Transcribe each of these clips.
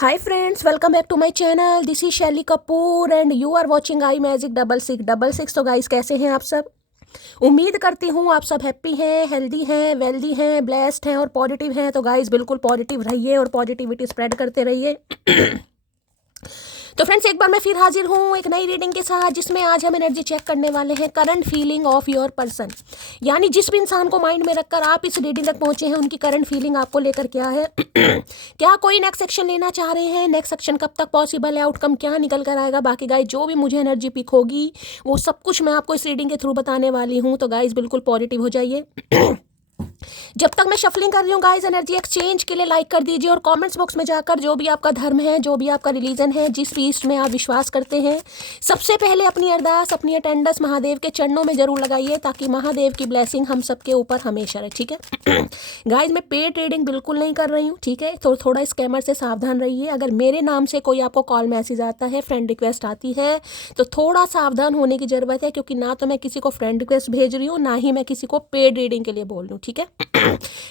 Hi friends, welcome back to my channel. This is Shelly Kapoor and you are watching I magic 6666। तो guys कैसे हैं आप सब? उम्मीद करती हूँ आप सब हैप्पी हैं, हेल्दी हैं, वेल्दी हैं, ब्लेस्ड हैं और पॉजिटिव हैं। तो गाइस बिल्कुल पॉजिटिव रहिए और पॉजिटिविटी स्प्रेड करते रहिए। तो फ्रेंड्स एक बार मैं फिर हाजिर हूँ एक नई रीडिंग के साथ, जिसमें आज हम एनर्जी चेक करने वाले हैं current feeling of your person. यानी जिस भी इंसान को माइंड में रखकर आप इस रीडिंग तक पहुंचे हैं, उनकी करंट फीलिंग आपको लेकर क्या है। क्या कोई नेक्स्ट एक्शन लेना चाह रहे हैं, नेक्स्ट एक्शन कब तक पॉसिबल है, आउटकम क्या निकल कर आएगा। बाकी गाइस जो भी मुझे एनर्जी पिक होगी वो सब कुछ मैं आपको इस रीडिंग के थ्रू बताने वाली हूँ। तो गाइस बिल्कुल पॉजिटिव हो जाइए। जब तक मैं शफलिंग कर रही हूँ गाइस, एनर्जी एक्सचेंज के लिए लाइक कर दीजिए और कमेंट्स बॉक्स में जाकर जो भी आपका धर्म है, जो भी आपका रिलीजन है, जिस भी ईस्ट में आप विश्वास करते हैं, सबसे पहले अपनी अरदास, अपनी अटेंडेंस महादेव के चरणों में जरूर लगाइए, ताकि महादेव की ब्लेसिंग हम सबके ऊपर हमेशा रहे। ठीक है गाइस, मैं पेड ट्रेडिंग बिल्कुल नहीं कर रही हूँ, ठीक है। तो थोड़ा स्कैमर से सावधान रहिए। अगर मेरे नाम से कोई आपको कॉल मैसेज आता है, फ्रेंड रिक्वेस्ट आती है, तो थोड़ा सावधान होने की जरूरत है, क्योंकि ना तो मैं किसी को फ्रेंड रिक्वेस्ट भेज रही हूँ, ना ही मैं किसी को पेड रीडिंग के लिए बोल रही हूँ। ठीक है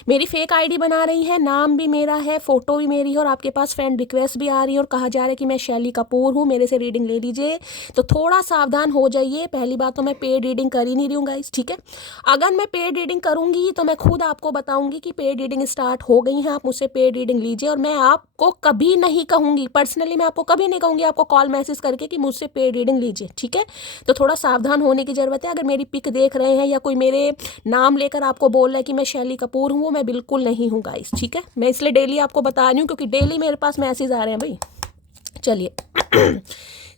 मेरी फेक आईडी बना रही है, नाम भी मेरा है, फोटो भी मेरी है, और आपके पास फ्रेंड रिक्वेस्ट भी आ रही है और कहा जा रहा है कि मैं शैली कपूर हूँ, मेरे से रीडिंग ले लीजिए। तो थोड़ा सावधान हो जाइए। पहली बात तो मैं पेड रीडिंग कर ही नहीं रही हूँ गाइस, ठीक है। अगर मैं पेड रीडिंग करूंगी तो मैं खुद आपको बताऊंगी कि पेड रीडिंग स्टार्ट हो गई है, आप मुझसे पेड रीडिंग लीजिए। और मैं आपको कभी नहीं कहूंगी, पर्सनली मैं आपको कभी नहीं कहूंगी आपको कॉल मैसेज करके कि मुझसे पेड रीडिंग लीजिए, ठीक है। तो थोड़ा सावधान होने की जरूरत है। अगर मेरी पिक देख रहे हैं या कोई मेरे नाम लेकर आपको बोल रहा है कि मैं शैली कपूर हूँ, वो मैं बिल्कुल नहीं हूँ गाइस, ठीक है। मैं इसलिए डेली आपको बता रही हूँ, क्योंकि डेली मेरे पास मैसेज आ रहे हैं भाई। चलिए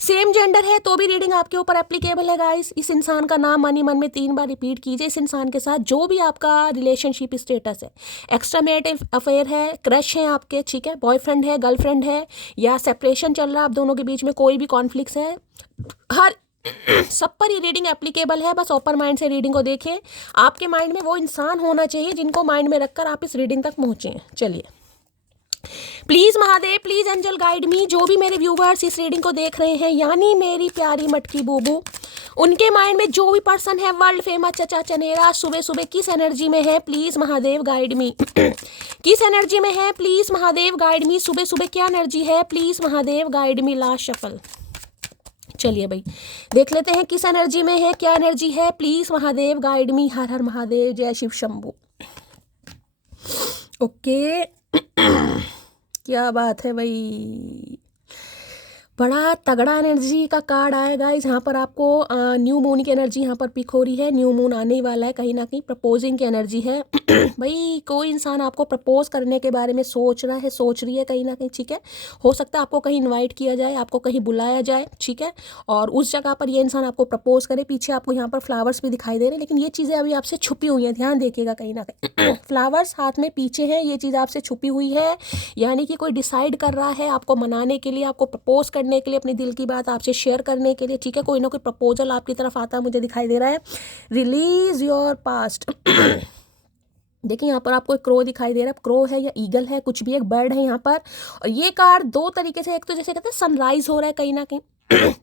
सेम जेंडर है तो भी रीडिंग आपके ऊपर एप्लीकेबल है गाइस। इस इंसान का नाम मन में 3 बार रिपीट कीजिए। इस इंसान के साथ जो भी आपका रिलेशनशिप स्टेटस है, एक्स्ट्रा मैरिटल अफेयर है, क्रश है आपके, ठीक है, बॉयफ्रेंड है, गर्लफ्रेंड है, या सेपरेशन चल रहा है आप दोनों के बीच में, कोई भी कॉन्फ्लिक्ट है, हर सब पर ये रीडिंग एप्लीकेबल है। बस ओपन माइंड से रीडिंग को देखें। आपके माइंड में वो इंसान होना चाहिए जिनको माइंड में रखकर आप इस रीडिंग तक पहुंचे हैं। चलिए please Mahadev, please angel guide me. जो भी मेरे व्यूवर्स इस रीडिंग को देख रहे हैं, यानी मेरी प्यारी मटकी बूबू, उनके माइंड में जो भी पर्सन है वर्ल्ड फेमस चचा चनेरा, सुबह सुबह किस एनर्जी में है, प्लीज महादेव गाइड मी। किस एनर्जी में है, प्लीज महादेव गाइड मी। सुबह सुबह क्या एनर्जी है, please Mahadev guide me. Last shuffle. चलिए भाई देख लेते हैं किस एनर्जी में है, क्या एनर्जी है, प्लीज महादेव गाइड मी। हर हर महादेव, जय शिव शंभू। ओके क्या बात है भाई, बड़ा तगड़ा एनर्जी का कार्ड आएगा इस। यहाँ पर आपको न्यू मून की एनर्जी यहाँ पर पिक हो रही है। न्यू मून आने वाला है, कहीं ना कहीं प्रपोजिंग की एनर्जी है। भाई कोई इंसान आपको प्रपोज करने के बारे में सोच रहा है, सोच रही है कहीं ना कहीं, ठीक है। हो सकता है आपको कहीं इनवाइट किया जाए, आपको कहीं बुलाया जाए, ठीक है, और उस जगह पर ये इंसान आपको प्रपोज करे। पीछे आपको यहाँ पर फ्लावर्स भी दिखाई दे रहे हैं, लेकिन ये चीज़ें अभी आपसे छुपी हुई हैं, ध्यान देखिएगा कहीं ना कहीं। फ्लावर्स हाथ में पीछे हैं, ये चीज़ आपसे छुपी हुई है। यानी कि कोई डिसाइड कर रहा है आपको मनाने के लिए, आपको प्रपोज करने के लिए, अपनी दिल की बात आपसे शेयर करने के लिए, ठीक है। कोई ना कोई प्रपोजल आपकी तरफ आता मुझे दिखाई दे रहा है। Release your past. देखिए यहाँ पर आपको एक क्रो दिखाई दे रहा है, क्रो है या ईगल है, कुछ भी एक बर्ड है यहाँ पर। और ये कार्ड दो तरीके से, एक तो जैसे कहते हैं सनराइज हो रहा है कहीं ना कहीं,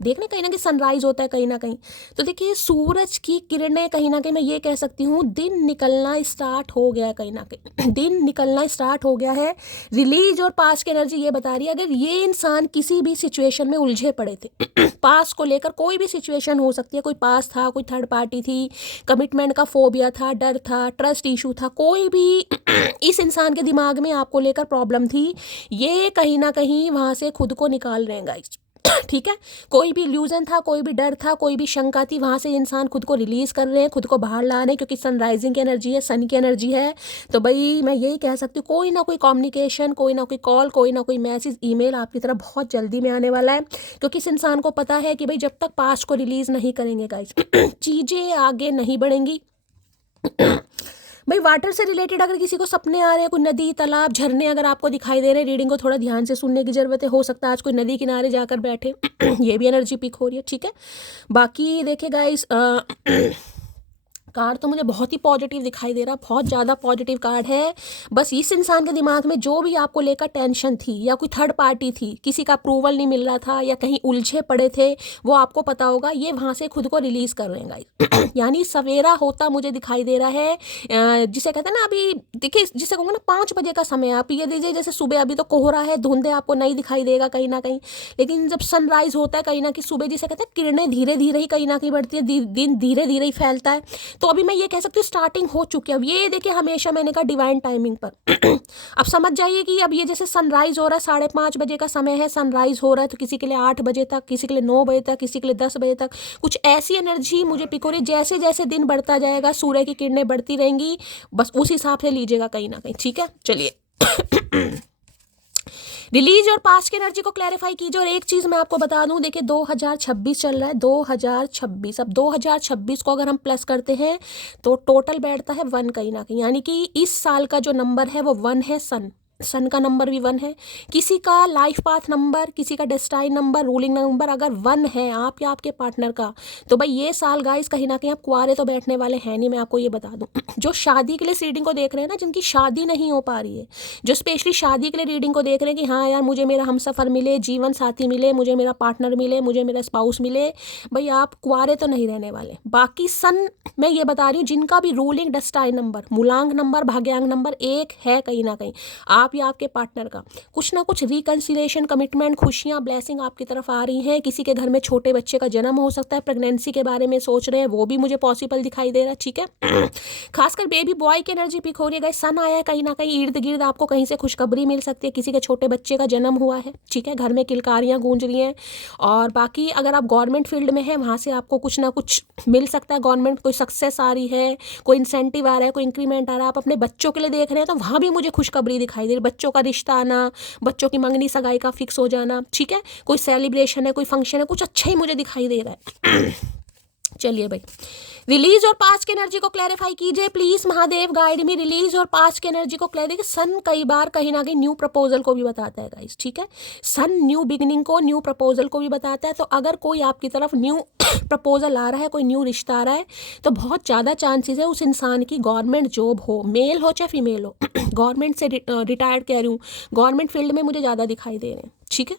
देखने कहीं ना कहीं सनराइज होता है कहीं ना कहीं। तो देखिए सूरज की किरणें, कहीं ना कहीं मैं ये कह सकती हूँ दिन निकलना स्टार्ट हो गया है, कहीं ना कहीं दिन निकलना स्टार्ट हो गया है। रिलीज और पास की एनर्जी ये बता रही है, अगर ये इंसान किसी भी सिचुएशन में उलझे पड़े थे, पास को लेकर कोई भी सिचुएशन हो सकती है, कोई पास था, कोई थर्ड पार्टी थी, कमिटमेंट का फोबिया था, डर था, ट्रस्ट इशू था, कोई भी इस इंसान के दिमाग में आपको लेकर प्रॉब्लम थी, ये कहीं ना कहीं वहाँ से खुद को निकाल रहे हैं गाइस। ठीक है, कोई भी इल्यूजन था, कोई भी डर था, कोई भी शंका थी, वहाँ से इंसान खुद को रिलीज कर रहे हैं, खुद को बाहर ला रहे हैं, क्योंकि सनराइजिंग की एनर्जी है, सन की एनर्जी है। तो भाई मैं यही कह सकती हूँ, कोई ना कोई कम्युनिकेशन, कोई ना कोई कॉल, कोई ना कोई मैसेज, ईमेल आपकी तरफ बहुत जल्दी में आने वाला है। क्योंकि इस इंसान को पता है कि भाई जब तक पास्ट को रिलीज नहीं करेंगे गाइस, चीज़ें आगे नहीं बढ़ेंगी। भाई वाटर से रिलेटेड अगर किसी को सपने आ रहे हैं, कोई नदी, तालाब, झरने अगर आपको दिखाई दे रहे हैं, रीडिंग को थोड़ा ध्यान से सुनने की जरूरत है। हो सकता है आज कोई नदी किनारे जाकर बैठे, ये भी एनर्जी पिक हो रही है, ठीक है। बाकी देखिए गाइस कार्ड तो मुझे बहुत ही पॉजिटिव दिखाई दे रहा, बहुत ज़्यादा पॉजिटिव कार्ड है। बस इस इंसान के दिमाग में जो भी आपको लेकर टेंशन थी या कोई थर्ड पार्टी थी, किसी का अप्रूवल नहीं मिल रहा था या कहीं उलझे पड़े थे, वो आपको पता होगा, ये वहाँ से खुद को रिलीज़ कर रहे हैं गाइस। यानी सवेरा होता मुझे दिखाई दे रहा है। जिसे कहते हैं ना, अभी देखिए, जिसे कहूँगा ना 5 बजे का समय, आप ये दीजिए जैसे सुबह अभी तो कोहरा है, धुंध है, आपको नहीं दिखाई देगा कहीं ना कहीं, लेकिन जब सनराइज होता है कहीं ना कहीं सुबह, जिसे कहते हैं किरणें धीरे धीरे ही कहीं ना कहीं बढ़ती है, दिन धीरे धीरे ही फैलता है। तो अभी मैं ये कह सकती हूँ स्टार्टिंग हो चुकी है। अब ये देखिए, हमेशा मैंने कहा डिवाइन टाइमिंग पर अब समझ जाइए कि अब ये जैसे सनराइज हो रहा है, 5:30 बजे का समय है, सनराइज हो रहा है, तो किसी के लिए 8 बजे तक, किसी के लिए 9 बजे तक, किसी के लिए 10 बजे तक, कुछ ऐसी एनर्जी मुझे पिक हो रही है। जैसे जैसे दिन बढ़ता जाएगा, सूर्य की किरणें बढ़ती रहेंगी, बस उस हिसाब से लीजिएगा कहीं ना कहीं, ठीक है। चलिए रिलीज और पास्ट की एनर्जी को क्लैरिफाई कीजिए। और एक चीज़ मैं आपको बता दूं, देखिए 2026 चल रहा है, 2026। अब 2026 को अगर हम प्लस करते हैं तो टोटल बैठता है 1 कहीं ना कहीं, यानी कि इस साल का जो नंबर है वो 1 है। सन का नंबर भी 1 है। किसी का लाइफ पाथ नंबर, किसी का डेस्टाइन नंबर, रूलिंग नंबर अगर 1 है आप या आपके पार्टनर का, तो भाई ये साल गाइस कहीं ना कहीं आप कुआरे तो बैठने वाले हैं नहीं, मैं आपको ये बता दूं। जो शादी के लिए इस रीडिंग को देख रहे हैं ना, जिनकी शादी नहीं हो पा रही है, जो स्पेशली शादी के लिए रीडिंग को देख रहे हैं कि हाँ यार मुझे मेरा हमसफ़र मिले, जीवन साथी मिले, मुझे मेरा पार्टनर मिले, मुझे मेरा स्पाउस मिले, भाई आप कुआरे तो नहीं रहने वाले। बाकी सन मैं ये बता रही हूँ, जिनका भी रूलिंग डेस्टाइन नंबर, मूलांक नंबर, भाग्यांक नंबर 1 है कहीं ना कहीं, आप या आपके पार्टनर का कुछ ना कुछ रिकंसिलेशन, कमिटमेंट, खुशियाँ, ब्लेसिंग आपकी तरफ आ रही हैं। किसी के घर में छोटे बच्चे का जन्म हो सकता है, प्रेगनेंसी के बारे में सोच रहे हैं, वो भी मुझे पॉसिबल दिखाई दे रहा है, ठीक है। खासकर बेबी बॉय की एनर्जी पिक हो रही है, सन आया है कहीं ना कहीं, इर्द गिर्द आपको कहीं से खुशखबरी मिल सकती है, किसी के छोटे बच्चे का जन्म हुआ है, ठीक है, घर में किलकारियाँ गूंज रही हैं। और बाकी अगर आप गवर्नमेंट फील्ड में हैं, वहाँ से आपको कुछ ना कुछ मिल सकता है, गवर्नमेंट कोई सक्सेस आ रही है, कोई इंसेंटिव आ रहा है, कोई इंक्रीमेंट आ रहा है। आप अपने बच्चों के लिए देख रहे हैं तो वहाँ भी मुझे खुशखबरी दिखाई दे रही, बच्चों का रिश्ता आना, बच्चों की मंगनी सगाई का फिक्स हो जाना, ठीक है, कोई सेलिब्रेशन है, कोई फंक्शन है, कुछ अच्छा ही मुझे दिखाई दे रहा है। चलिए भाई, रिलीज और पास्ट की एनर्जी को क्लैरिफाई कीजिए please Mahadev, guide me. Release और पास्ट की एनर्जी को क्लैरिफाई। सन कई बार कहीं ना कहीं न्यू प्रपोजल को भी बताता है गाइस, ठीक है, सन न्यू बिगिनिंग को, न्यू प्रपोजल को भी बताता है। तो अगर कोई आपकी तरफ न्यू प्रपोजल आ रहा है, कोई न्यू रिश्ता आ रहा है, तो बहुत ज़्यादा चांसेस है उस इंसान की गवर्नमेंट जॉब हो, मेल हो चाहे फीमेल हो। गवर्नमेंट से रिटायर्ड कह रही हूँ, गवर्नमेंट फील्ड में मुझे ज़्यादा दिखाई दे रहे हैं, ठीक है।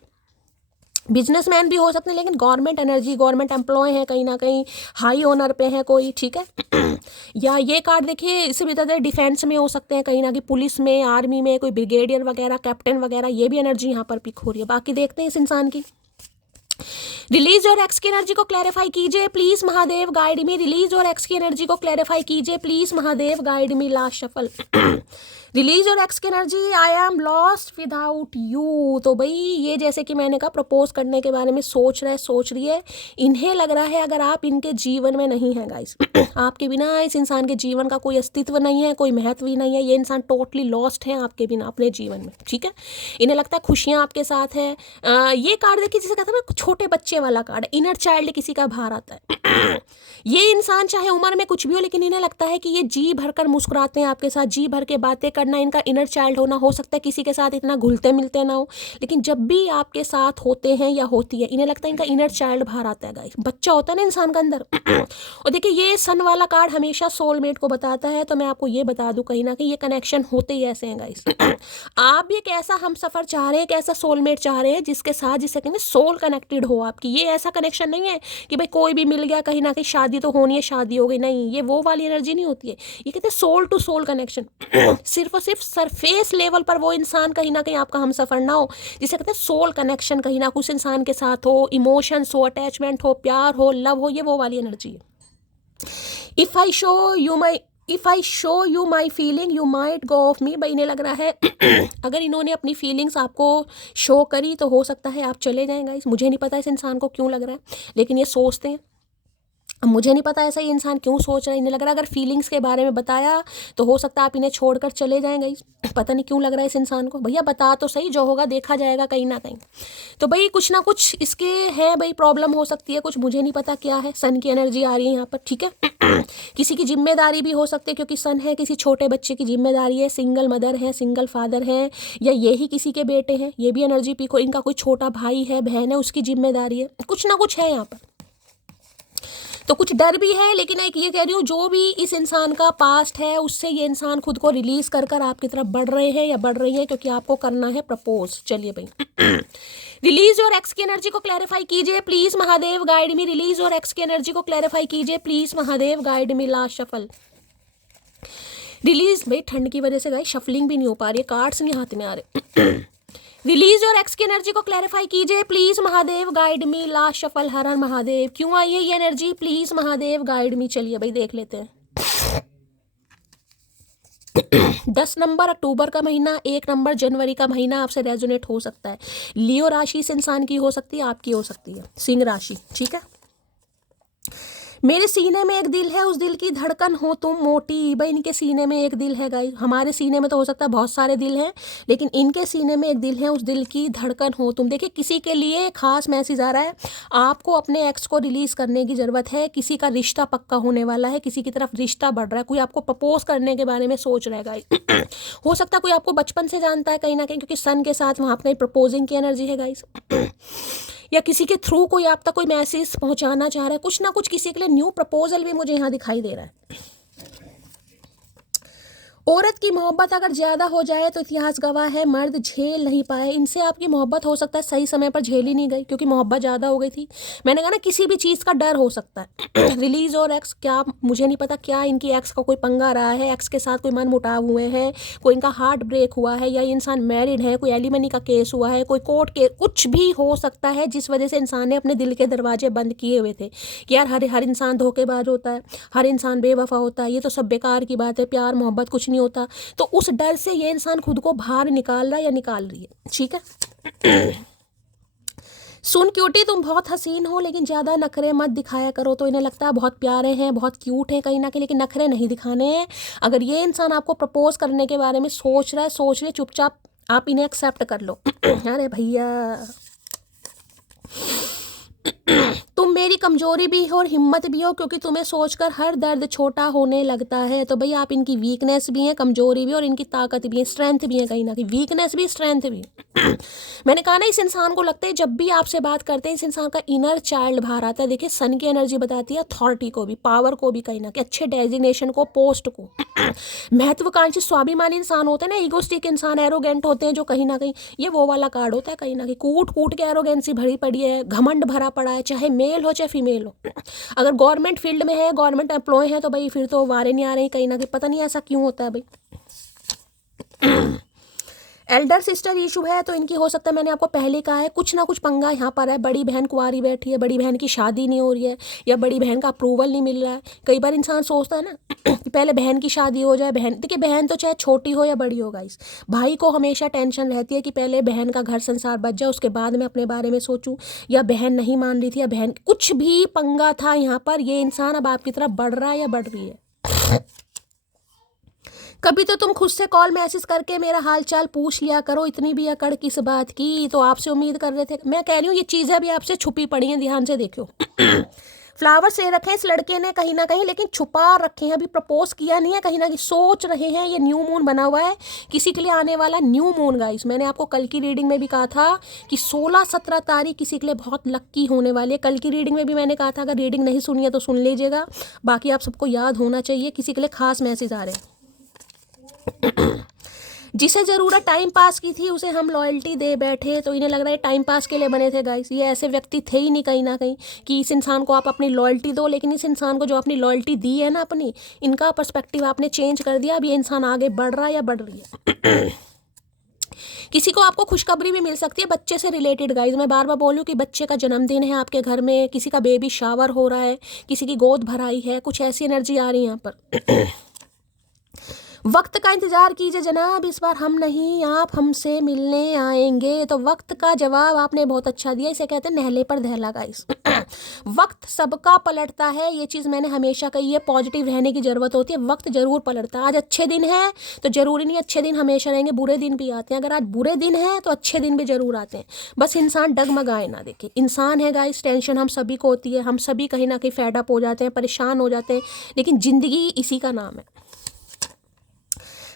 बिजनेसमैन भी हो सकते हैं, लेकिन गवर्नमेंट एनर्जी, गवर्नमेंट एम्प्लॉय है कहीं ना कहीं, हाई ऑनर पे है कोई, ठीक है। या ये कार्ड देखिए, इससे भी ज़्यादा डिफेंस में हो सकते हैं कहीं ना कहीं, पुलिस में, आर्मी में, कोई ब्रिगेडियर वगैरह, कैप्टन वगैरह, ये भी एनर्जी यहाँ पर पिक हो रही है। बाकी देखते हैं इस इंसान की। रिलीज और एक्स की एनर्जी को क्लैरिफाई कीजिए please Mahadev, guide me. Release और एक्स की एनर्जी को क्लैरिफाई कीजिए please Mahadev, guide me. Last shuffle. Release और एक्स की energy, I am lost without you. तो भाई ये जैसे कि मैंने कहा, प्रपोज करने के बारे में सोच रही है, इन्हें लग रहा है अगर आप इनके जीवन में नहीं है गाइस, आपके बिना इस इंसान के जीवन का कोई अस्तित्व नहीं है, कोई महत्व ही नहीं है, ये इंसान टोटली लॉस्ट है आपके बिना अपने जीवन में, ठीक है। इन्हें लगता है खुशियाँ आपके साथ है। ये कार्ड देखिए, जिसे कहते हैं ना छोटे बच्चे वाला कार्ड, इनर चाइल्ड किसी का बाहर आता है। ये इंसान चाहे उम्र में कुछ भी हो, लेकिन इन्हें लगता है कि ये जी भरकर मुस्कुराते हैं आपके साथ, जी भर के बातें करना इनका इनर चाइल्ड होना। हो सकता है किसी के साथ इतना घुलते मिलते ना हो, लेकिन जब भी आपके साथ होते हैं या होती है, इन्हें लगता है इनका इनर चाइल्ड बाहर आता है गाइस, बच्चा होता है ना इंसान का अंदर। और देखिए ये सन वाला कार्ड हमेशा सोलमेट को बताता है, तो मैं आपको ये बता दूं कहीं ना कहीं ये कनेक्शन होते ही ऐसे हैं गाइस। आप भी एक ऐसा हम सफ़र चाह रहे हैं, एक ऐसा सोलमेट चाह रहे हैं जिसके साथ, जिससे कहते हैं सोल कनेक्टेड हो आपकी। ये ऐसा कनेक्शन नहीं है कि भाई कोई भी मिल गया कहीं ना कहीं, शादी तो होनी है, शादी हो गई, नहीं, ये वो वाली एनर्जी नहीं होती है। ये कहते हैं सोल टू सोल कनेक्शन। सिर्फ और सिर्फ सरफेस लेवल पर वो इंसान कहीं ना कहीं आपका हम सफ़र ना हो, जिसे कहते हैं सोल कनेक्शन कहीं ना कुछ इंसान के साथ हो, इमोशंस हो, अटैचमेंट हो, प्यार हो, लव हो, ये वो वाली एनर्जी है। If I show you my feeling you might go of me. भाई इन्हें लग रहा है अगर इन्होंने अपनी फीलिंग्स आपको शो करी तो हो सकता है आप चले जाएंगे। मुझे नहीं पता इस इंसान को क्यों लग रहा है, लेकिन ये सोचते हैं। अब मुझे नहीं पता ऐसा ये इंसान क्यों सोच रहा है, इन्हें लग रहा है अगर फीलिंग्स के बारे में बताया तो हो सकता है आप इन्हें छोड़कर चले जाएंगे। पता नहीं क्यों लग रहा है इस इंसान को। भैया बता तो सही, जो होगा देखा जाएगा कहीं ना कहीं। तो भाई कुछ ना कुछ इसके है, भाई प्रॉब्लम हो सकती है कुछ, मुझे नहीं पता क्या है। सन की एनर्जी आ रही है यहाँ पर, ठीक है। किसी की जिम्मेदारी भी हो सकती है, क्योंकि सन है, किसी छोटे बच्चे की जिम्मेदारी है, सिंगल मदर है, सिंगल फादर है, या ये ही किसी के बेटे हैं, ये भी एनर्जी पीको। इनका कोई छोटा भाई है, बहन है, उसकी जिम्मेदारी है, कुछ ना कुछ है यहाँ पर। तो कुछ डर भी है, लेकिन एक ये कह रही हूँ जो भी इस इंसान का पास्ट है उससे ये इंसान खुद को रिलीज कर कर आपकी तरफ बढ़ रहे हैं या बढ़ रही है, क्योंकि आपको करना है प्रपोज। चलिए भाई रिलीज योर एक्स की एनर्जी को क्लैरिफाई कीजिए please Mahadev guide me. Release your x की एनर्जी को क्लैरिफाई कीजिए please Mahadev guide me. Last shuffle release. भाई ठंड की वजह से गाइस शफलिंग भी नहीं हो पा रही है, कार्ड्स नहीं हाथ में आ रहे। रिलीज और एक्स की एनर्जी को क्लैरिफाई कीजिए please Mahadev guide me. Last shuffle. हर हर महादेव। क्यों आई है ये energy, please Mahadev guide me. चलिए भाई देख लेते हैं। 10 नंबर अक्टूबर का महीना, 1 नंबर जनवरी का महीना आपसे रेजोनेट हो सकता है। लियो राशि इस इंसान की हो सकती है, आपकी हो सकती है सिंह राशि। ठीक है। मेरे सीने में एक दिल है, उस दिल की धड़कन हो तुम मोटी। भाई इनके सीने में एक दिल है गाइस। हमारे सीने में तो हो सकता है बहुत सारे दिल हैं, लेकिन इनके सीने में एक दिल है, उस दिल की धड़कन हो तुम। देखिए किसी के लिए खास मैसेज आ रहा है, आपको अपने एक्स को रिलीज करने की ज़रूरत है। किसी का रिश्ता पक्का होने वाला है, किसी की तरफ रिश्ता बढ़ रहा है, कोई आपको प्रपोज करने के बारे में सोच रहा है गाइस। हो सकता है कोई आपको बचपन से जानता है कहीं ना कहीं, क्योंकि सन के साथ वहाँ अपनी प्रपोजिंग की एनर्जी है गाइस। या किसी के थ्रू कोई आप तक कोई मैसेज पहुंचाना चाह रहा है, कुछ ना कुछ किसी के लिए न्यू प्रपोजल भी मुझे यहाँ दिखाई दे रहा है। औरत की मोहब्बत अगर ज़्यादा हो जाए तो इतिहास गवाह है मर्द झेल नहीं पाए। इनसे आपकी मोहब्बत हो सकता है सही समय पर झेल ही नहीं गई, क्योंकि मोहब्बत ज़्यादा हो गई थी। मैंने कहा ना किसी भी चीज़ का डर हो सकता है। रिलीज और एक्स, क्या मुझे नहीं पता क्या इनकी एक्स का कोई पंगा रहा है, एक्स के साथ कोई मन मुटाव हुए हैं, कोई इनका हार्ट ब्रेक हुआ है, या ये इंसान मैरिड है, कोई एलिमनी का केस हुआ है, कोई कोर्ट के, कुछ भी हो सकता है जिस वजह से इंसान ने अपने दिल के दरवाजे बंद किए हुए थे कि यार हर इंसान धोखेबाज होता है, हर इंसान बेवफा होता है, ये तो सब बेकार की बात है, प्यार मोहब्बत कुछ नहीं होता। तो उस डर से ये इंसान खुद को बाहर निकाल रहा है या निकाल रही है। ठीक है। सुन क्यूटी तुम बहुत हसीन हो, लेकिन ज़्यादा नखरे मत दिखाया करो। तो इन्हें लगता है बहुत प्यारे हैं, बहुत क्यूट हैं कहीं ना कहीं, लेकिन नखरे नहीं दिखाने हैं। अगर ये इंसान आपको प्रपोज करने के बारे में सोच रहा है, सोच रहे, चुपचाप आप इन्हें एक्सेप्ट कर लो। अरे भैया तुम मेरी कमजोरी भी हो और हिम्मत भी हो, क्योंकि तुम्हें सोचकर हर दर्द छोटा होने लगता है। तो भाई आप इनकी वीकनेस भी हैं, कमजोरी भी, और इनकी ताकत भी है, स्ट्रेंथ भी है कहीं ना कहीं। वीकनेस भी, स्ट्रेंथ भी। मैंने कहा ना इस इंसान को लगता है जब भी आपसे बात करते हैं इस इंसान का इनर चाइल्ड बाहर आता है। देखिए सन की एनर्जी बताती है अथॉरिटी को भी, पावर को भी, कहीं ना कहीं अच्छे डेजिग्नेशन को, पोस्ट को। महत्वाकांक्षी स्वाभिमानी इंसान होते हैं ना, ईगोस्टिक इंसान, एरोगेंट होते हैं, जो कहीं ना कहीं ये वो वाला कार्ड होता है। कहीं ना कहीं कूट कूट के एरोगेंसी भरी पड़ी है, घमंड भरा पड़ा है, चाहे मेल हो चाहे फीमेल हो। अगर गवर्नमेंट फील्ड में है, गवर्नमेंट एम्प्लॉय है, तो भाई फिर तो वारे नहीं आ रही कहीं ना कहीं। पता नहीं ऐसा क्यों होता है भाई। एल्डर सिस्टर इशू है, तो इनकी हो सकता है, मैंने आपको पहले कहा है, कुछ ना कुछ पंगा यहाँ पर है। बड़ी बहन कुंवारी बैठी है, बड़ी बहन की शादी नहीं हो रही है, या बड़ी बहन का अप्रूवल नहीं मिल रहा है। कई बार इंसान सोचता है ना कि पहले बहन की शादी हो जाए। बहन, देखिए बहन तो चाहे छोटी हो या बड़ी हो गाइस, भाई को हमेशा टेंशन रहती है कि पहले बहन का घर संसार बच जाए, उसके बाद मैं अपने बारे में सोचूं। या बहन नहीं मान रही थी, या बहन, कुछ भी पंगा था यहाँ पर। ये इंसान अब आपकी तरफ बढ़ रहा है या बढ़ रही है। कभी तो तुम खुद से कॉल मैसेज करके मेरा हाल चाल पूछ लिया करो, इतनी भी अकड़ किस बात की। तो आपसे उम्मीद कर रहे थे। मैं कह रही हूँ ये चीज़ें भी आपसे छुपी पड़ी हैं, ध्यान से देखो। फ्लावर्स ले रखे हैं इस लड़के ने कहीं ना कहीं, लेकिन छुपा रखे हैं, अभी प्रपोज किया नहीं है, कहीं ना कहीं सोच रहे हैं। ये न्यू मून बना हुआ है किसी के लिए, आने वाला न्यू मून गाइस। मैंने आपको कल की रीडिंग में भी कहा था कि 16-17 तारीख किसी के लिए बहुत लक्की होने वाली है। कल की रीडिंग में भी मैंने कहा था, अगर रीडिंग नहीं सुनी है तो सुन लीजिएगा, बाकी आप सबको याद होना चाहिए। किसी के लिए खास मैसेज आ रहे हैं। जिसे ज़रूरत टाइम पास की थी उसे हम लॉयल्टी दे बैठे, तो इन्हें लग रहा है टाइम पास के लिए बने थे गाइस। ये ऐसे व्यक्ति थे ही नहीं कहीं ना कहीं कि इस इंसान को आप अपनी लॉयल्टी दो, लेकिन इस इंसान को जो अपनी लॉयल्टी दी है ना अपनी, इनका पर्सपेक्टिव आपने चेंज कर दिया। अब ये इंसान आगे बढ़ रहा है या बढ़ रही है। किसी को आपको खुशखबरी भी मिल सकती है बच्चे से रिलेटेड गाइज। मैं बार बार बोलूँ कि बच्चे का जन्मदिन है आपके घर में, किसी का बेबी शावर हो रहा है, किसी की गोद भराई है, कुछ ऐसी एनर्जी आ रही है यहाँ पर। वक्त का इंतजार कीजिए जनाब, इस बार हम नहीं आप हमसे मिलने आएंगे। तो वक्त का जवाब आपने बहुत अच्छा दिया, इसे कहते हैं नहले पर दहला गाइस। वक्त सबका पलटता है, ये चीज़ मैंने हमेशा कही है। पॉजिटिव रहने की ज़रूरत होती है, वक्त जरूर पलटता है। आज अच्छे दिन है तो ज़रूरी नहीं अच्छे दिन हमेशा रहेंगे, बुरे दिन भी आते हैं। अगर आज बुरे दिन है तो अच्छे दिन भी ज़रूर आते हैं। बस इंसान डगमगाए ना। देखिए इंसान है गाइस, टेंशन हम सभी को होती है, हम सभी कहीं ना कहीं फेडअप हो जाते हैं, परेशान हो जाते हैं, लेकिन ज़िंदगी इसी का नाम है।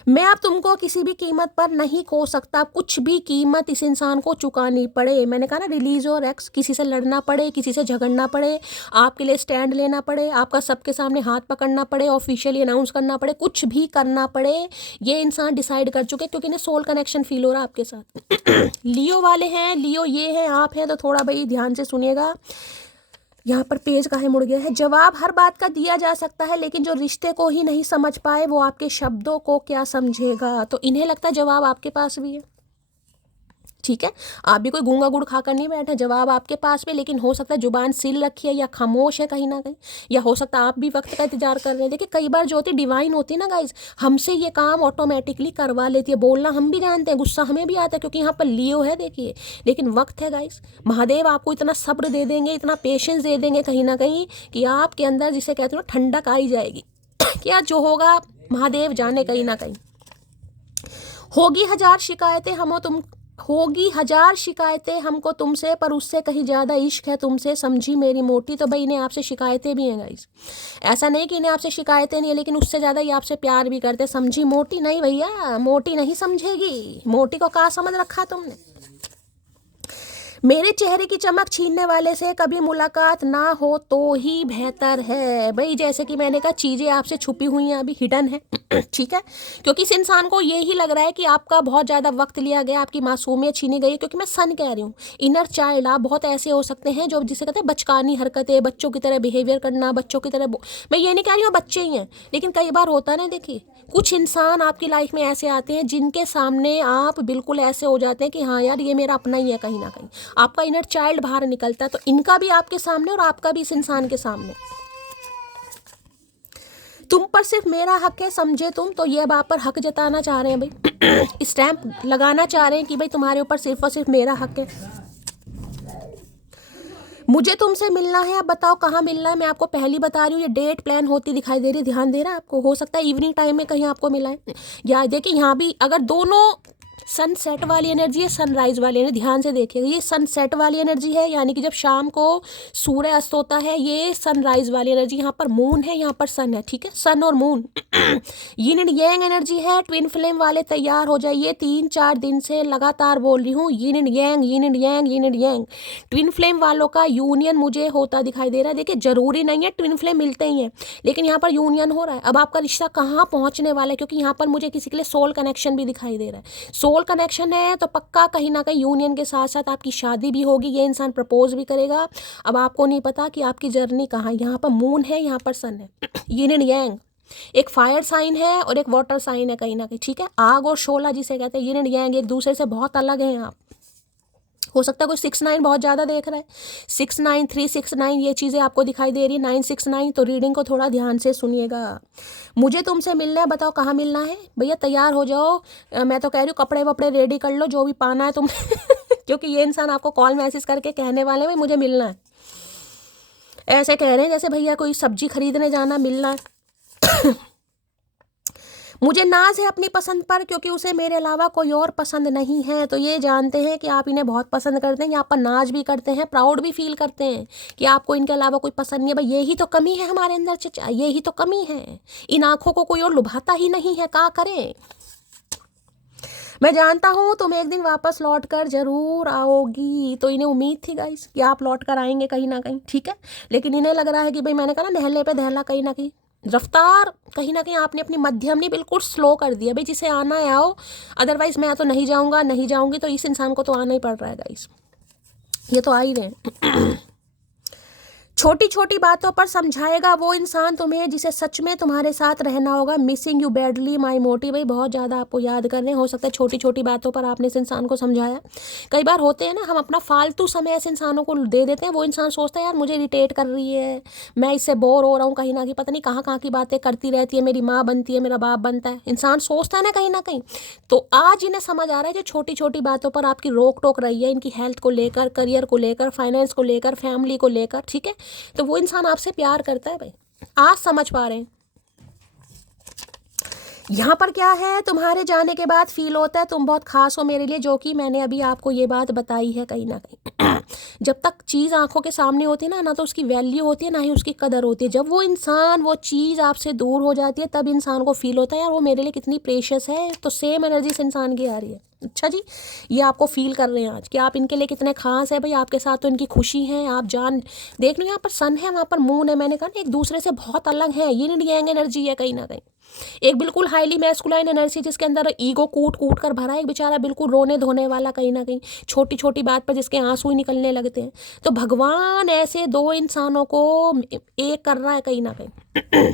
मैं अब तुमको किसी भी कीमत पर नहीं खो सकता, कुछ भी कीमत इस इंसान को चुकानी पड़े। मैंने कहा ना, रिलीज और एक्स, किसी से लड़ना पड़े, किसी से झगड़ना पड़े, आपके लिए स्टैंड लेना पड़े, आपका सबके सामने हाथ पकड़ना पड़े, ऑफिशियली अनाउंस करना पड़े, कुछ भी करना पड़े, ये इंसान डिसाइड कर चुके, क्योंकि इन्हें सोल कनेक्शन फील हो रहा है आपके साथ। लियो वाले हैं, लियो ये हैं, आप हैं, तो थोड़ा भाई ध्यान से सुनिएगा। यहाँ पर पेज काहे मुड़ गया है। जवाब हर बात का दिया जा सकता है, लेकिन जो रिश्ते को ही नहीं समझ पाए वो आपके शब्दों को क्या समझेगा। तो इन्हें लगता है जवाब आपके पास भी है, ठीक है। आप भी कोई गूंगा गुड़ खाकर नहीं बैठे, जवाब आपके पास भी, लेकिन हो सकता है जुबान सील रखी है या खामोश है कहीं ना कहीं, या हो सकता है आप भी वक्त का इंतजार कर रहे हैं। देखिए कई बार जो होती डिवाइन होती है ना गाइज, हमसे ये काम ऑटोमेटिकली करवा लेती है। बोलना हम भी जानते हैं, गुस्सा हमें भी आता है, क्योंकि यहाँ पर लियो है देखिए, लेकिन वक्त है गाइज। महादेव आपको इतना सब्र दे देंगे, इतना पेशेंस दे देंगे कहीं ना कहीं, कि आपके अंदर जिसे कहते हो ठंडक आई जाएगी। क्या जो होगा महादेव जाने, कहीं ना कहीं होगी हजार शिकायतें हमको तुमसे, पर उससे कहीं ज़्यादा इश्क है तुमसे, समझी मेरी मोटी। तो भाई इन्हें आपसे शिकायतें भी हैं गाइस, ऐसा नहीं कि इन्हें आपसे शिकायतें नहीं है, लेकिन उससे ज़्यादा ये आपसे प्यार भी करते। समझी मोटी नहीं भैया, मोटी नहीं समझेगी, मोटी को कहाँ समझ रखा है तुमने। मेरे चेहरे की चमक छीनने वाले से कभी मुलाकात ना हो तो ही बेहतर है। भाई जैसे कि मैंने कहा, चीज़ें आपसे छुपी हुई हैं, अभी हिडन है, ठीक है, क्योंकि इस इंसान को ये ही लग रहा है कि आपका बहुत ज़्यादा वक्त लिया गया, आपकी मासूमियत छीनी गई है। क्योंकि मैं सन कह रही हूँ, इनर चाइल्ड आप बहुत ऐसे हो सकते हैं जो जिसे कहते हैं बचकानी हरकतें, बच्चों की तरह बिहेवियर करना, बच्चों की तरह मैं ये नहीं कह रही हूँ बच्चे ही हैं, लेकिन कई बार होता है ना, देखिए कुछ इंसान आपकी लाइफ में ऐसे आते हैं जिनके सामने आप बिल्कुल ऐसे हो जाते हैं कि हाँ यार ये मेरा अपना ही है, कहीं ना कहीं आपका इनर चाइल्ड बाहर निकलता है। तो इनका भी आपके सामने और आपका भी इस इंसान के सामने। तुम पर सिर्फ मेरा हक है, समझे तुम। तो ये अब आप पर हक जताना चाह रहे हैं भाई, स्टैंप लगाना चाह रहे हैं कि भाई तुम्हारे ऊपर सिर्फ और सिर्फ मेरा हक है। मुझे तुमसे मिलना है, अब बताओ कहाँ मिलना है। मैं आपको पहली बता रही हूँ, ये डेट प्लान होती दिखाई दे रही है, ध्यान दे रहा है आपको। हो सकता है इवनिंग टाइम में कहीं आपको मिला है, या देखिए यहाँ भी अगर दोनों सनसेट वाली एनर्जी है, सनराइज वाली एनर्जी, ध्यान से देखिएगा, ये सनसेट वाली एनर्जी है, यानी कि जब शाम को सूर्य अस्त होता है। ये सनराइज वाली एनर्जी, यहाँ पर मून है, यहाँ पर सन है, ठीक है, सन और moon. Yin and yang energy है। ट्विन फ्लेम वाले तैयार हो जाइए, 3-4 दिन से लगातार बोल रही हूँ, yin and yang, yin and yang, yin and yang. Twin flame वालों का यूनियन मुझे होता दिखाई दे रहा है। देखिए जरूरी नहीं है ट्विन फ्लेम मिलते ही हैं, लेकिन यहाँ पर यूनियन हो रहा है। अब आपका रिश्ता कहाँ पहुँचने वाला है, क्योंकि यहाँ पर मुझे किसी के लिए सोल कनेक्शन भी दिखाई दे रहा है। सोल कनेक्शन है तो पक्का कहीं ना कहीं यूनियन के साथ साथ आपकी शादी भी होगी, ये इंसान प्रपोज भी करेगा। अब आपको नहीं पता कि आपकी जर्नी कहाँ, यहाँ पर मून है, यहाँ पर सन है, यिन एंड यांग। एक फायर साइन है और एक वाटर साइन है कहीं ना कहीं, ठीक है। आग और शोला जिसे कहते हैं, यिन एंड यांग एक दूसरे से बहुत अलग हैं आप। हो सकता है कोई 6-9 बहुत ज़्यादा देख रहा है, 6-9, 3-6-9 ये चीज़ें आपको दिखाई दे रही है, 9-6-9। तो रीडिंग को थोड़ा ध्यान से सुनिएगा। मुझे तुमसे मिलना है, बताओ कहाँ मिलना है। भैया तैयार हो जाओ, मैं तो कह रही हूँ कपड़े वपड़े रेडी कर लो, जो भी पाना है तुम क्योंकि ये इंसान आपको कॉल मैसेज करके कहने वाले भाई मुझे मिलना है। ऐसे कह रहे हैं जैसे भैया कोई सब्जी खरीदने जाना, मिलना है। मुझे नाज है अपनी पसंद पर, क्योंकि उसे मेरे अलावा कोई और पसंद नहीं है। तो ये जानते हैं कि आप इन्हें बहुत पसंद करते हैं, यहाँ पर नाज भी करते हैं, प्राउड भी फील करते हैं कि आपको इनके अलावा कोई पसंद नहीं है। भाई यही तो कमी है हमारे अंदर चचा, यही तो कमी है। इन आँखों को कोई और लुभाता ही नहीं है, क्या करें। मैं जानता हूँ तुम एक दिन वापस लौट कर जरूर आओगी। तो इन्हें उम्मीद थी गाइस कि आप लौट कर आएंगे कहीं ना कहीं, ठीक है। लेकिन इन्हें लग रहा है कि भाई मैंने कहा ना, नहले पे दहला, कहीं ना कहीं रफ्तार कहीं ना कहीं आपने अपनी मध्यम नहीं बिल्कुल स्लो कर दिया। भाई जिसे आना है आओ, अदरवाइज मैं तो नहीं जाऊँगा, नहीं जाऊँगी। तो इस इंसान को तो आना ही पड़ रहा है गाइस, ये तो आ ही रहे हैं। छोटी छोटी बातों पर समझाएगा वो इंसान तुम्हें जिसे सच में तुम्हारे साथ रहना होगा। मिसिंग यू बैडली माई मोटी। भाई बहुत ज़्यादा आपको याद कर रहे हैं, हो सकता है छोटी छोटी बातों पर आपने इस इंसान को समझाया। कई बार होते हैं ना, हम अपना फालतू समय ऐसे इंसानों को दे देते हैं, वो इंसान सोचता है यार मुझे इरिटेट कर रही है, मैं इससे बोर हो रहा हूँ, कहीं ना कहीं पता नहीं कहाँ कहाँ की बातें करती रहती है, मेरी माँ बनती है, मेरा बाप बनता है, इंसान सोचता है ना कहीं ना कहीं। तो आज इन्हें समझ आ रहा है जो छोटी छोटी बातों पर आपकी रोक टोक रही है, इनकी हेल्थ को लेकर, करियर को लेकर, फाइनेंस को लेकर, फैमिली को लेकर, ठीक है। तो वो इंसान आपसे प्यार करता है भाई, आज समझ पा रहे हैं। यहाँ पर क्या है, तुम्हारे जाने के बाद फील होता है तुम बहुत खास हो मेरे लिए, जो कि मैंने अभी आपको ये बात बताई है कहीं ना कहीं। जब तक चीज़ आंखों के सामने होती है ना, ना तो उसकी वैल्यू होती है ना ही उसकी कदर होती है। जब वो इंसान, वो चीज़ आपसे दूर हो जाती है, तब इंसान को फील होता है यार वो मेरे लिए कितनी प्रेशियस है। तो सेम एनर्जी इस इंसान की आ रही है। अच्छा जी, ये आपको फील कर रहे हैं आज कि आप इनके लिए कितने खास है भाई। आपके साथ तो इनकी खुशी है, आप जान देख लो, यहाँ पर सन है, वहाँ पर मून है। मैंने कहा ना एक दूसरे से बहुत अलग है, ये नहीं यांग एनर्जी है कहीं ना कहीं। एक बिल्कुल हाईली मैस्कुलाइन एनर्जी जिसके अंदर ईगो कूट कूट कर भरा है, एक बेचारा बिल्कुल रोने धोने वाला कहीं ना कहीं, छोटी छोटी बात पर जिसके आंसू ही निकलने लगते हैं। तो भगवान ऐसे दो इंसानों को एक कर रहा है कहीं ना कहीं।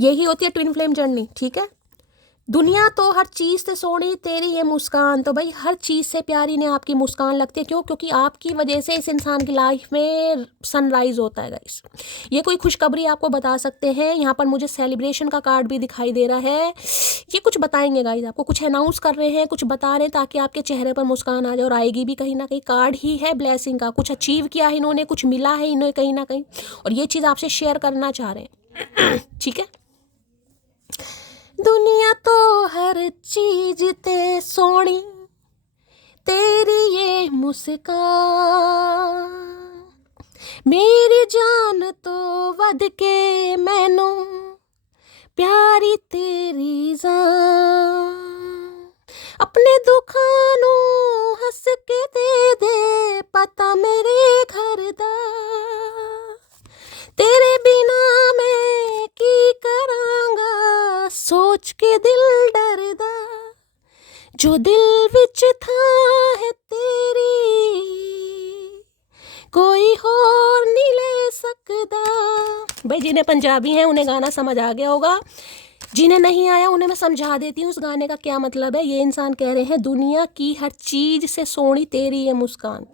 यही होती है ट्विन फ्लेम जर्नी, ठीक है। दुनिया तो हर चीज़ से सोनी तेरी ये मुस्कान, तो भाई हर चीज़ से प्यारी ने आपकी मुस्कान लगती है। क्यों? क्योंकि आपकी वजह से इस इंसान की लाइफ में सनराइज होता है गाइस। ये कोई खुशखबरी आपको बता सकते हैं। यहाँ पर मुझे सेलिब्रेशन का कार्ड भी दिखाई दे रहा है। ये कुछ बताएंगे गाइस, आपको कुछ अनाउंस कर रहे हैं, कुछ बता रहे हैं ताकि आपके चेहरे पर मुस्कान आ जाए, और आएगी भी कहीं ना कहीं। कार्ड ही है ब्लेसिंग का, कुछ अचीव किया है इन्होंने, कुछ मिला है इन्हें कहीं ना कहीं, और ये चीज़ आपसे शेयर करना चाह रहे हैं। ठीक है। दुनिया तो हर चीज ते सोनी तेरी ये मुस्कान, मेरी जान तो वध के मैनू प्यारी तेरी जान। अपने दुखां नू हंस के दे पता मेरे घर दा, तेरे बिना मैं की करांगा सोच के दिल डरदा, जो दिल विच था है तेरी कोई होर नहीं ले सकदा। भाई जिन्हें पंजाबी है उन्हें गाना समझ आ गया होगा, जिन्हें नहीं आया उन्हें मैं समझा देती हूँ उस गाने का क्या मतलब है। ये इंसान कह रहे हैं दुनिया की हर चीज से सोनी तेरी ये मुस्कान।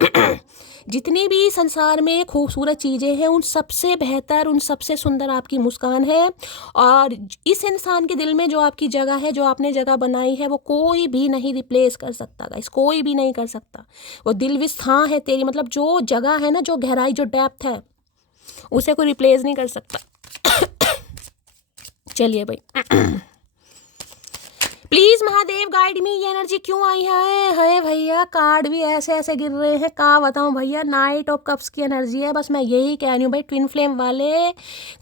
जितनी भी संसार में खूबसूरत चीज़ें हैं उन सबसे बेहतर, उन सबसे सुंदर आपकी मुस्कान है। और इस इंसान के दिल में जो आपकी जगह है, जो आपने जगह बनाई है, वो कोई भी नहीं रिप्लेस कर सकता गाइस, कोई भी नहीं कर सकता। वो दिल विस्थां है तेरी, मतलब जो जगह है ना, जो गहराई, जो डेप्थ है, उसे कोई रिप्लेस नहीं कर सकता। चलिए भाई, प्लीज महादेव गाइड मी, ये एनर्जी क्यों आई है भैया। कार्ड भी ऐसे ऐसे गिर रहे हैं, क्या बताऊं भैया। नाइट ऑफ कप्स की एनर्जी है। बस मैं यही कह रही हूँ भाई, ट्विन फ्लेम वाले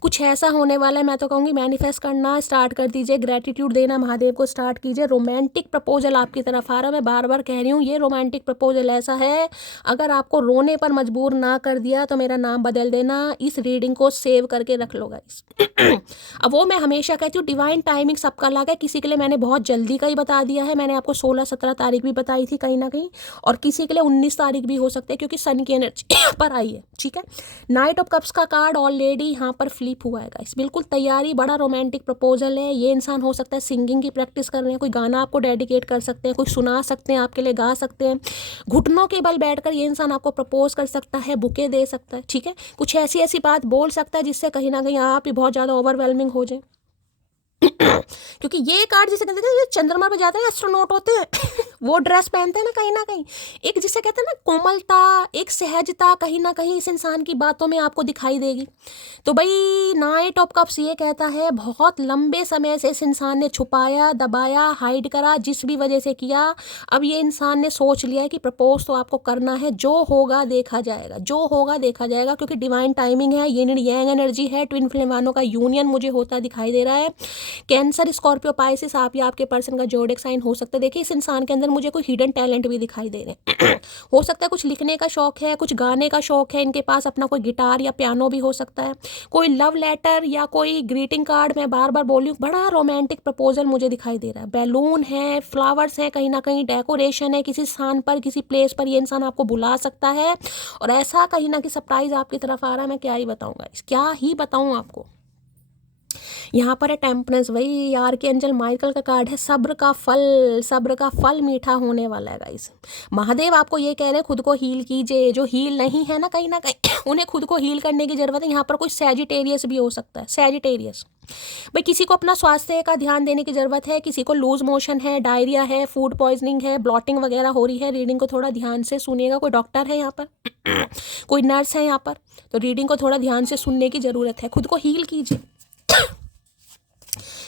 कुछ ऐसा होने वाला है। मैं तो कहूँगी मैनिफेस्ट करना स्टार्ट कर दीजिए, ग्रेटिट्यूड देना महादेव को स्टार्ट कीजिए। रोमांटिक प्रपोजल आपकी तरफ आ रहा है। मैं बार बार कह रही हूँ ये रोमांटिक प्रपोजल ऐसा है, अगर आपको रोने पर मजबूर ना कर दिया तो मेरा नाम बदल देना, इस रीडिंग को सेव करके रख लो गाइस। अब वो मैं हमेशा कहती हूँ डिवाइन टाइमिंग सबका अलग है। किसी के लिए मैंने बहुत जल्दी का ही बता दिया है, मैंने आपको 16-17 तारीख भी बताई थी कहीं ना कहीं, और किसी के लिए 19 तारीख भी हो सकते हैं क्योंकि सन की एनर्जी पर आई है। ठीक है। नाइट ऑफ कप्स का कार्ड ऑलरेडी यहाँ पर फ्लिप हुआ है गाइस, बिल्कुल तैयारी, बड़ा रोमांटिक प्रपोजल है। ये इंसान हो सकता है सिंगिंग की प्रैक्टिस कर रहे हैं, कोई गाना आपको डेडिकेट कर सकते हैं, कोई सुना सकते हैं, आपके लिए गा सकते हैं। घुटनों के बल बैठकर ये इंसान आपको प्रपोज कर सकता है, बुके दे सकता है। ठीक है। कुछ ऐसी ऐसी बात बोल सकता है जिससे कहीं ना कहीं आप भी बहुत ज़्यादा ओवरवेलमिंग हो जाए। क्योंकि ये कार्ड जिसे कहते हैं ये चंद्रमा पे जाते हैं, एस्ट्रोनॉट होते हैं। वो ड्रेस पहनते हैं ना कहीं, एक जिसे कहते हैं ना कोमलता, एक सहजता कहीं ना कहीं इस इंसान की बातों में आपको दिखाई देगी। तो भाई नाइट ऑफ कप्स ये कहता है बहुत लंबे समय से इस इंसान ने छुपाया, दबाया, हाइड करा, जिस भी वजह से किया। अब ये इंसान ने सोच लिया है कि प्रपोज तो आपको करना है, जो होगा देखा जाएगा, जो होगा देखा जाएगा, क्योंकि डिवाइन टाइमिंग है, ये यांग एनर्जी है, ट्विन फ्लेम वालों का यूनियन मुझे होता दिखाई दे रहा है। कैंसर, स्कॉर्पियो, पाइसिस आप या आपके पर्सन का जोडिक साइन हो सकता है। देखिए इस इंसान के अंदर मुझे कोई हिडन टैलेंट भी दिखाई दे रहे हैं। हो सकता है कुछ लिखने का शौक है, कुछ गाने का शौक है, इनके पास अपना कोई गिटार या पियानो भी हो सकता है, कोई लव लेटर या कोई ग्रीटिंग कार्ड। मैं बार बार बोल रही हूँ, बड़ा रोमांटिक प्रपोजल मुझे दिखाई दे रहा है। बैलून है, फ्लावर्स है, कहीं ना कहीं डेकोरेशन है, किसी स्थान पर, किसी प्लेस पर ये इंसान आपको बुला सकता है, और ऐसा कहीं ना कहीं सरप्राइज आपकी तरफ आ रहा है। मैं क्या ही बताऊँगा, क्या ही बताऊँ आपको। यहाँ पर है टेम्परेंस, वही यार के एंजल माइकल का कार्ड है। सब्र का फल मीठा होने वाला है गाइस। महादेव आपको ये कह रहे हैं खुद को हील कीजिए, जो हील नहीं है ना कहीं ना कहीं उन्हें खुद को हील करने की जरूरत है। यहाँ पर कोई सैजिटेरियस भी हो सकता है, सैजिटेरियस भाई, किसी को अपना स्वास्थ्य का ध्यान देने की जरूरत है, किसी को लूज मोशन है, डायरिया है, फूड पॉइजनिंग है, ब्लॉटिंग वगैरह हो रही है। रीडिंग को थोड़ा ध्यान से सुनिएगा। कोई डॉक्टर है यहाँ पर कोई नर्स है यहाँ पर, तो रीडिंग को थोड़ा ध्यान से सुनने की जरूरत है। खुद को हील कीजिए।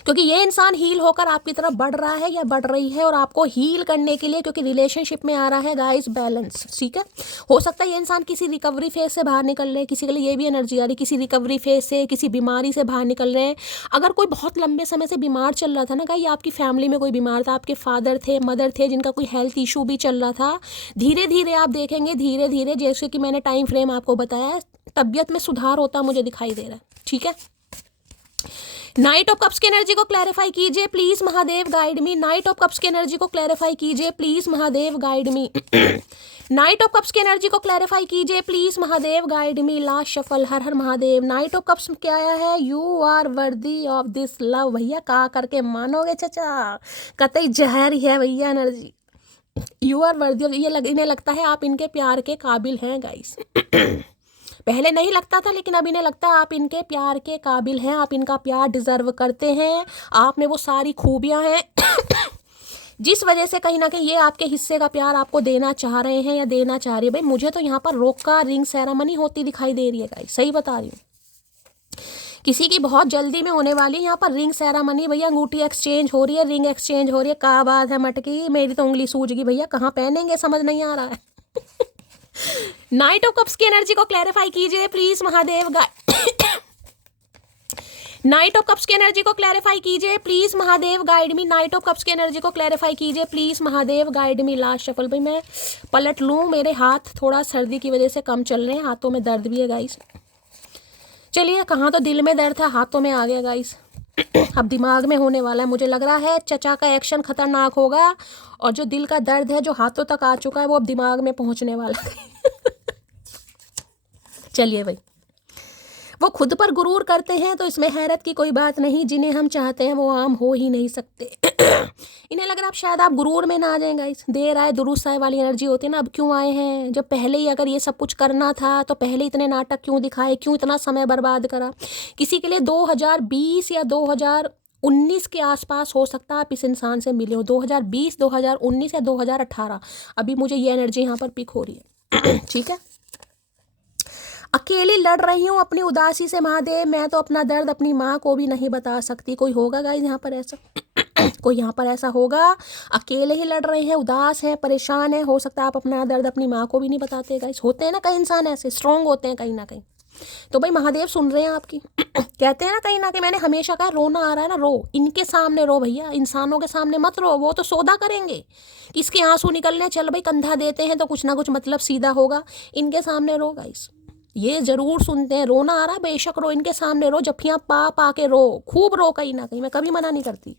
क्योंकि ये इंसान हील होकर आपकी तरफ बढ़ रहा है या बढ़ रही है, और आपको हील करने के लिए, क्योंकि रिलेशनशिप में आ रहा है गाइस बैलेंस, ठीक है। हो सकता है ये इंसान किसी रिकवरी फेज से बाहर निकल रहे हैं, किसी के लिए ये भी एनर्जी आ रही है, किसी रिकवरी फेज से, किसी बीमारी से बाहर निकल रहे हैं। अगर कोई बहुत लंबे समय से बीमार चल रहा था ना गाइस, आपकी फैमिली में कोई बीमार था, आपके फादर थे, मदर थे, जिनका कोई हेल्थ इशू भी चल रहा था, धीरे धीरे आप देखेंगे, धीरे धीरे, जैसे कि मैंने टाइम फ्रेम आपको बताया, तबियत में सुधार होता मुझे दिखाई दे रहा है, ठीक है। नाइट ऑफ कप्स की एनर्जी को क्लैरिफाई कीजिए please Mahadev, guide me. Knight of cups की एनर्जी को क्लैरिफाई कीजिए please Mahadev, guide me. Knight of cups की एनर्जी को क्लैरिफाई कीजिए please Mahadev, guide me. Last shuffle, हर हर महादेव। नाइट ऑफ कप्स क्या आया है? You are worthy of this love. भैया का करके मानोगे चचा, कतई जहर है भैया energy. You are worthy of, इन्हें लगता है आप इनके प्यार के काबिल हैं गाइस। पहले नहीं लगता था, लेकिन अब इन्हें लगता है आप इनके प्यार के काबिल हैं, आप इनका प्यार डिजर्व करते हैं, आप में वो सारी खूबियां हैं जिस वजह से कहीं ना कहीं ये आपके हिस्से का प्यार आपको देना चाह रहे हैं या देना चाह रही है। भाई मुझे तो यहाँ पर रोक का रिंग सेरेमनी होती दिखाई दे रही है गाइस, सही बता रही हूँ। किसी की बहुत जल्दी में होने वाली है यहाँ पर रिंग सेरेमनी। भैया अंगूठी एक्सचेंज हो रही है, रिंग एक्सचेंज हो रही है। क्या बात है मटकी, मेरी तो उंगली सूज गई भैया, कहाँ पहनेंगे समझ नहीं आ रहा है। नाइट ऑफ कप्स की एनर्जी को क्लैरिफाई कीजिए please Mahadev, knight of cups की एनर्जी को क्लैरिफाई कीजिए please Mahadev, guide me. Knight of cups की एनर्जी को क्लैरिफाई कीजिए please Mahadev, guide me. Last shuffle. भाई मैं पलट लूँ, मेरे हाथ थोड़ा सर्दी की वजह से कम चल रहे हैं, हाथों में दर्द भी है गाइस। चलिए, कहाँ तो दिल में दर्द था, हाथों में आ गया गाइस। अब दिमाग में होने वाला है, मुझे लग रहा है चचा का एक्शन खतरनाक होगा, और जो दिल का दर्द है जो हाथों तक आ चुका है वो अब दिमाग में पहुंचने वाला है। चलिए भाई, वो खुद पर गुरूर करते हैं तो इसमें हैरत की कोई बात नहीं, जिन्हें हम चाहते हैं वो आम हो ही नहीं सकते। इन्हें लग रहा है शायद आप गुरूर में ना आ जाएं गाइस। देर आए दुरुस्त आए वाली एनर्जी होती है ना, अब क्यों आए हैं, जब पहले ही अगर ये सब कुछ करना था तो पहले इतने नाटक क्यों दिखाए, क्यों इतना समय बर्बाद करा। किसी के लिए 2020 या 2019 के आसपास हो सकता है आप इस इंसान से मिले हो, 2020, 2019 या 2018। अभी मुझे ये एनर्जी यहाँ पर पिक हो रही है। ठीक है, अकेली लड़ रही हूँ अपनी उदासी से महादेव, मैं तो अपना दर्द अपनी माँ को भी नहीं बता सकती। कोई होगा गाइस यहाँ पर ऐसा? कोई यहाँ पर ऐसा होगा? अकेले ही लड़ रहे हैं, उदास हैं, परेशान हैं, हो सकता है आप अपना दर्द अपनी माँ को भी नहीं बताते गाइस। होते हैं ना कई इंसान ऐसे, स्ट्रॉन्ग होते हैं कहीं ना कहीं। तो भाई महादेव सुन रहे हैं आपकी। कहते हैं ना कहीं ना कहीं, मैंने हमेशा कहा रोना आ रहा है ना, रो, इनके सामने रो भैया, इंसानों के सामने मत रो, वो तो सौदा करेंगे, किसके आंसू निकलने, चल भाई कंधा देते हैं तो कुछ ना कुछ मतलब सीधा होगा। इनके सामने रो गाइस, ये जरूर सुनते हैं। रोना आ रहा है बेशक रो, इनके सामने रो, जफ्फियां पा पा के रो, खूब रो कहीं ना कहीं, मैं कभी मना नहीं करती।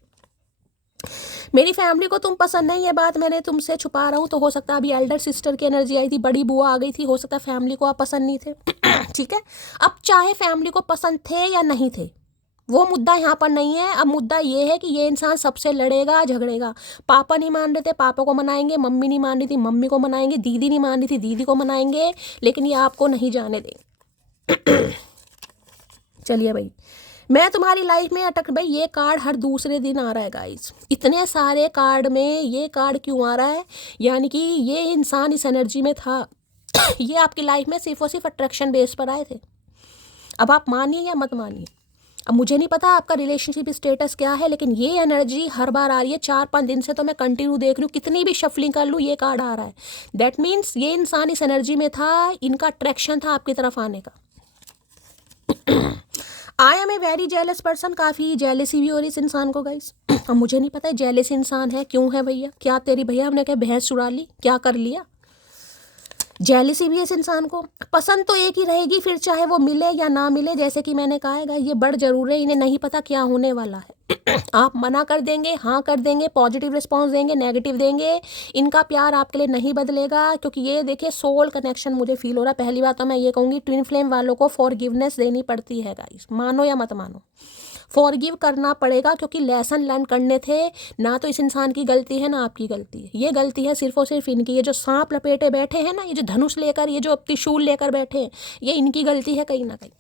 मेरी फैमिली को तुम पसंद नहीं, ये बात मैंने तुमसे छुपा रहा हूँ, तो हो सकता है अभी एल्डर सिस्टर की एनर्जी आई थी, बड़ी बुआ आ गई थी, हो सकता है फैमिली को आप पसंद नहीं थे। ठीक है, अब चाहे फैमिली को पसंद थे या नहीं थे, वो मुद्दा यहाँ पर नहीं है। अब मुद्दा ये है कि ये इंसान सबसे लड़ेगा झगड़ेगा। पापा नहीं मान रहे थे, पापा को मनाएंगे, मम्मी नहीं मान रही थी, मम्मी को मनाएंगे, दीदी नहीं मान रही थी, दीदी को मनाएंगे, लेकिन ये आपको नहीं जाने देंगे। चलिए भाई, मैं तुम्हारी लाइफ में अटक, भाई ये कार्ड हर दूसरे दिन आ रहा है गाइस, इतने सारे कार्ड में ये कार्ड क्यों आ रहा है? यानी कि ये इंसान इस एनर्जी में था। ये आपकी लाइफ में सिर्फ और सिर्फ अट्रैक्शन बेस पर आए थे। अब आप मानिए या मत मानिए, अब मुझे नहीं पता आपका रिलेशनशिप स्टेटस क्या है, लेकिन ये एनर्जी हर बार आ रही है। 4-5 दिन से तो मैं कंटिन्यू देख रही हूँ, कितनी भी शफलिंग कर लूँ ये कार्ड आ रहा है। दैट मीन्स ये इंसान इस एनर्जी में था, इनका अट्रैक्शन था आपकी तरफ आने का। I am a very jealous person, काफ़ी जेलसी भी हो रही इस इंसान को गाइस। अब मुझे नहीं पता है जेलस इंसान है क्यों है भैया, क्या तेरी भैया हमने क्या भैंस चुरा ली, क्या कर लिया? जेलसी भी है इस इंसान को। पसंद तो एक ही रहेगी फिर, चाहे वो मिले या ना मिले। जैसे कि मैंने कहा है ये बड़ जरूर है, इन्हें नहीं पता क्या होने वाला है। आप मना कर देंगे, हाँ कर देंगे, पॉजिटिव रिस्पॉन्स देंगे, नेगेटिव देंगे, इनका प्यार आपके लिए नहीं बदलेगा। क्योंकि ये देखिए सोल कनेक्शन मुझे फील हो रहा है। पहली बात तो मैं ये कहूँगी, ट्विन फ्लेम वालों को फॉरगिवनेस देनी पड़ती है गाइस, मानो या मत मानो, फॉरगिव करना पड़ेगा, क्योंकि लेसन लर्न करने थे ना। तो इस इंसान की गलती है ना आपकी गलती है, ये गलती है सिर्फ और सिर्फ इनकी। ये जो सांप लपेटे बैठे हैं ना, ये जो धनुष लेकर, ये जो त्रिशूल लेकर बैठे हैं, ये इनकी गलती है कहीं ना कहीं।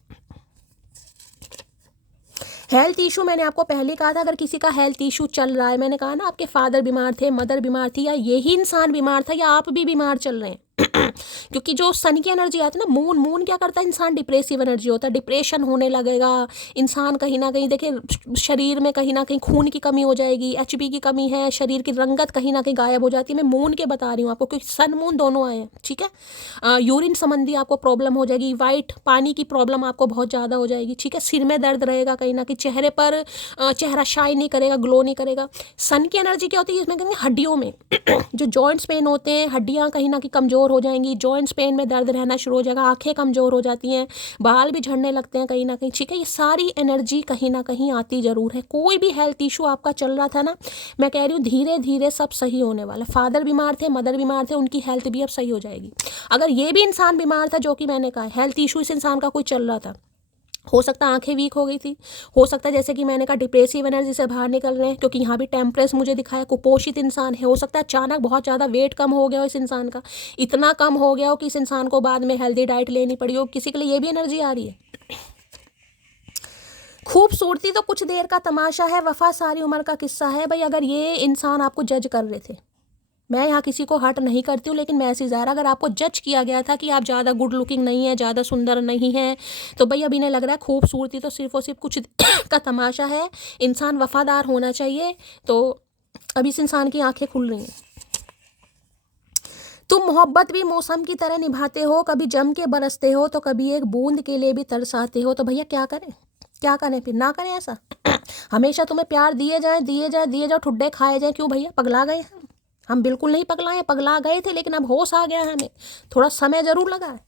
हेल्थ इशू मैंने आपको पहले कहा था, अगर किसी का हेल्थ इशू चल रहा है, मैंने कहा ना आपके फादर बीमार थे, मदर बीमार थी, या यही इंसान बीमार था, या आप भी बीमार चल रहे हैं, क्योंकि जो सन की एनर्जी आती है ना, मून क्या करता है, इंसान डिप्रेसिव एनर्जी होता है, डिप्रेशन होने लगेगा इंसान, कहीं ना कहीं देखिए शरीर में कहीं ना कहीं खून की कमी हो जाएगी, एचबी की कमी है, शरीर की रंगत कहीं ना कहीं गायब हो जाती है। मैं मून के बता रही हूँ आपको, क्योंकि सन मून दोनों आए हैं, ठीक है। यूरिन संबंधी आपको प्रॉब्लम हो जाएगी, वाइट पानी की प्रॉब्लम आपको बहुत ज़्यादा हो जाएगी, ठीक है। सिर में दर्द रहेगा, कहीं ना कहीं चेहरे पर चेहरा शाइन नहीं करेगा, ग्लो नहीं करेगा। सन की एनर्जी क्या होती है, इसमें कहेंगे हड्डियों में जो जॉइंट्स पेन होते हैं, हड्डियां कहीं ना कहीं कमज़ोर हो जाएंगी, जॉइंट्स पेन में दर्द रहना शुरू हो जाएगा, आंखें कमज़ोर हो जाती हैं, बाल भी झड़ने लगते हैं कहीं ना कहीं, ठीक है। ये सारी एनर्जी कहीं ना कहीं आती ज़रूर है। कोई भी हेल्थ इशू आपका चल रहा था ना, मैं कह रही हूँ धीरे धीरे सब सही होने वाला। फादर बीमार थे, मदर बीमार थे, उनकी हेल्थ भी अब सही हो जाएगी। अगर ये भी इंसान बीमार था, जो कि मैंने कहा हेल्थ इशू इस इंसान का कोई चल रहा था, हो सकता है आंखें वीक हो गई थी, हो सकता है जैसे कि मैंने कहा डिप्रेसिव एनर्जी से बाहर निकल रहे हैं, क्योंकि यहाँ भी टेम्परेस मुझे दिखाया, कुपोषित इंसान है, हो सकता है अचानक बहुत ज़्यादा वेट कम हो गया हो इस इंसान का, इतना कम हो गया हो कि इस इंसान को बाद में हेल्दी डाइट लेनी पड़ी हो, किसी के लिए ये भी एनर्जी आ रही है। खूबसूरती तो कुछ देर का तमाशा है, वफा सारी उम्र का किस्सा है। भाई अगर ये इंसान आपको जज कर रहे थे, मैं यहाँ किसी को हर्ट नहीं करती हूँ, लेकिन मैसेज आ रहा, अगर आपको जज किया गया था कि आप ज़्यादा गुड लुकिंग नहीं है, ज़्यादा सुंदर नहीं है, तो भाई अब इन्हें लग रहा है खूबसूरती तो सिर्फ और सिर्फ कुछ का तमाशा है, इंसान वफादार होना चाहिए। तो अब इस इंसान की आंखें खुल रही हैं। तुम मोहब्बत भी मौसम की तरह निभाते हो, कभी जम के बरसते हो तो कभी एक बूंद के लिए भी तरसाते हो। तो भैया क्या करें, क्या करें, फिर ना करें ऐसा। हमेशा तुम्हें प्यार दिए जाए दिए जाए दिए जाओ, ठुड्डे खाए जाए, क्यों भैया, पगला गए हम बिल्कुल नहीं पगलाए, पगला गए थे, लेकिन अब होश आ गया है हमें, थोड़ा समय जरूर लगा है।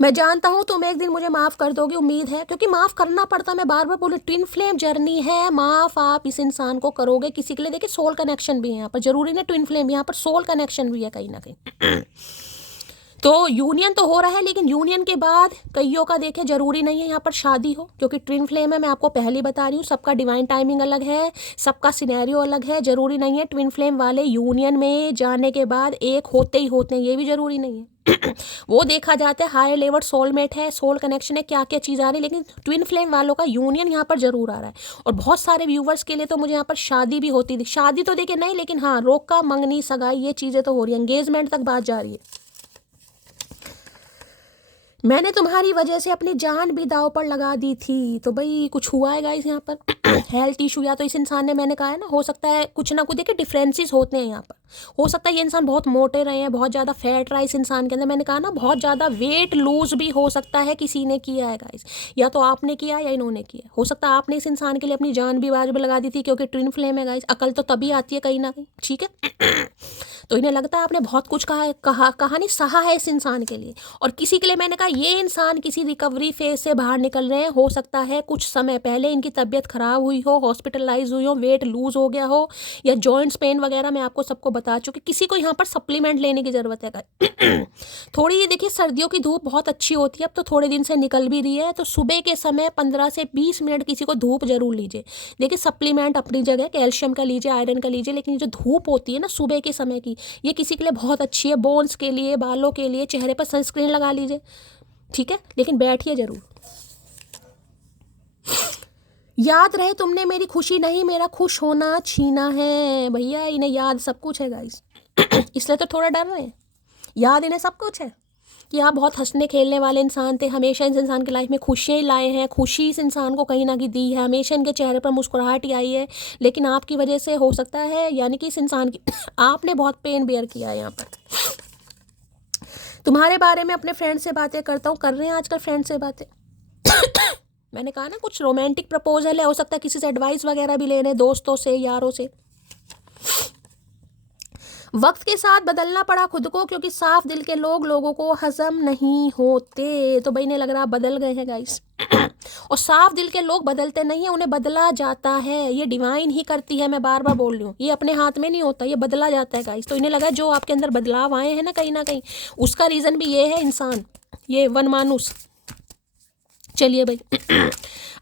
मैं जानता हूँ तुम एक दिन मुझे माफ़ कर दोगे, उम्मीद है, क्योंकि माफ़ करना पड़ता, मैं बार बार बोलूँ, ट्विन फ्लेम जर्नी है, माफ़ आप इस इंसान को करोगे किसी के लिए। देखिए सोल कनेक्शन भी है यहाँ पर, जरूरी नहीं ट्विन फ्लेम, यहाँ पर सोल कनेक्शन भी है कहीं ना कहीं। तो यूनियन तो हो रहा है, लेकिन यूनियन के बाद कईयों का देखे जरूरी नहीं है यहाँ पर शादी हो, क्योंकि ट्विन फ्लेम है, मैं आपको पहले बता रही हूँ, सबका डिवाइन टाइमिंग अलग है, सबका सिनेरियो अलग है। जरूरी नहीं है ट्विन फ्लेम वाले यूनियन में जाने के बाद एक होते ही होते हैं, ये भी जरूरी नहीं है। वो देखा जाता है हायर लेवल सोलमेट है, सोल कनेक्शन है, क्या क्या चीज़ आ रही है, लेकिन ट्विन फ्लेम वालों का यूनियन यहाँ पर जरूर आ रहा है। और बहुत सारे व्यूवर्स के लिए तो मुझे यहाँ पर शादी भी होती थी, शादी तो देखिए नहीं, लेकिन हाँ रोका मंगनी सगाई ये चीज़ें तो हो रही है, एंगेजमेंट तक बात जा रही है। मैंने तुम्हारी वजह से अपनी जान भी दाव पर लगा दी थी। तो भाई कुछ हुआ है गाइस यहाँ पर हेल्थ इशू, या तो इस इंसान ने, मैंने कहा है ना, हो सकता है कुछ ना कुछ, देखिए डिफरेंसेस होते हैं यहाँ पर। हो सकता है ये इंसान बहुत मोटे रहे हैं, बहुत ज़्यादा फैट रहा है इस इंसान के अंदर, मैंने कहा ना बहुत ज़्यादा वेट लूज भी हो सकता है किसी ने किया है गाइस, या तो आपने किया या इन्होंने किया। हो सकता है आपने इस इंसान के लिए अपनी जान भी बाज में लगा दी थी, क्योंकि ट्विन फ्लेम है गाइस, अकल तो तभी आती है कहीं ना कहीं, ठीक है। तो इन्हें लगता है आपने बहुत कुछ कहानी सहा है इस इंसान के लिए। और किसी के लिए मैंने कहा ये इंसान किसी रिकवरी फेज से बाहर निकल रहे हैं, हो सकता है कुछ समय पहले इनकी तबीयत खराब हुई हो, हॉस्पिटलाइज हुई हो, वेट लूज हो गया हो, या जॉइंट्स पेन वगैरह, मैं आपको सबको बता चुकी। किसी को यहाँ पर सप्लीमेंट लेने की ज़रूरत है। थोड़ी ये देखिए सर्दियों की धूप बहुत अच्छी होती है, अब तो थोड़े दिन से निकल भी रही है, तो सुबह के समय 15 से 20 मिनट किसी को धूप जरूर लीजिए। देखिए सप्लीमेंट अपनी जगह, कैल्शियम का लीजिए, आयरन का लीजिए, लेकिन जो धूप होती है ना सुबह के समय की, ये किसी के लिए बहुत अच्छी है, बोन्स के लिए, बालों के लिए, चेहरे पर सनस्क्रीन लगा लीजिए, ठीक है, लेकिन बैठिए जरूर। याद रहे तुमने मेरी खुशी नहीं मेरा खुश होना छीना है। भैया इन्हें याद सब कुछ है गाइस, इसलिए तो थोड़ा डर रहे हैं। याद इन्हें सब कुछ है कि आप बहुत हंसने खेलने वाले इंसान थे, हमेशा इस इंसान की लाइफ में खुशियाँ ही लाए हैं, खुशी इस इंसान को कहीं ना कहीं दी है, हमेशा इनके चेहरे पर मुस्कुराहट ही आई है। लेकिन आपकी वजह से हो सकता है, यानी कि इस इंसान की आपने बहुत पेन बेयर किया है यहाँ पर। तुम्हारे बारे में अपने फ्रेंड से बातें करता हूँ, कर रहे हैं आजकल फ्रेंड से बातें। मैंने कहा ना कुछ रोमांटिक प्रपोजल है, हो सकता है किसी से एडवाइस वगैरह भी ले रहे हैं, दोस्तों से, यारों से। वक्त के साथ बदलना पड़ा खुद को, क्योंकि साफ दिल के लोग लोगों को हजम नहीं होते। तो भाई ने लग रहा बदल गए हैं गाइस। और साफ दिल के लोग बदलते नहीं है, उन्हें बदला जाता है, ये डिवाइन ही करती है, मैं बार बार बोल रही हूँ, ये अपने हाथ में नहीं होता, ये बदला जाता है गाइस। तो इन्हें लगा जो आपके अंदर बदलाव आए हैं ना कहीं उसका रीज़न भी ये है इंसान, ये वन मानुस। चलिए भाई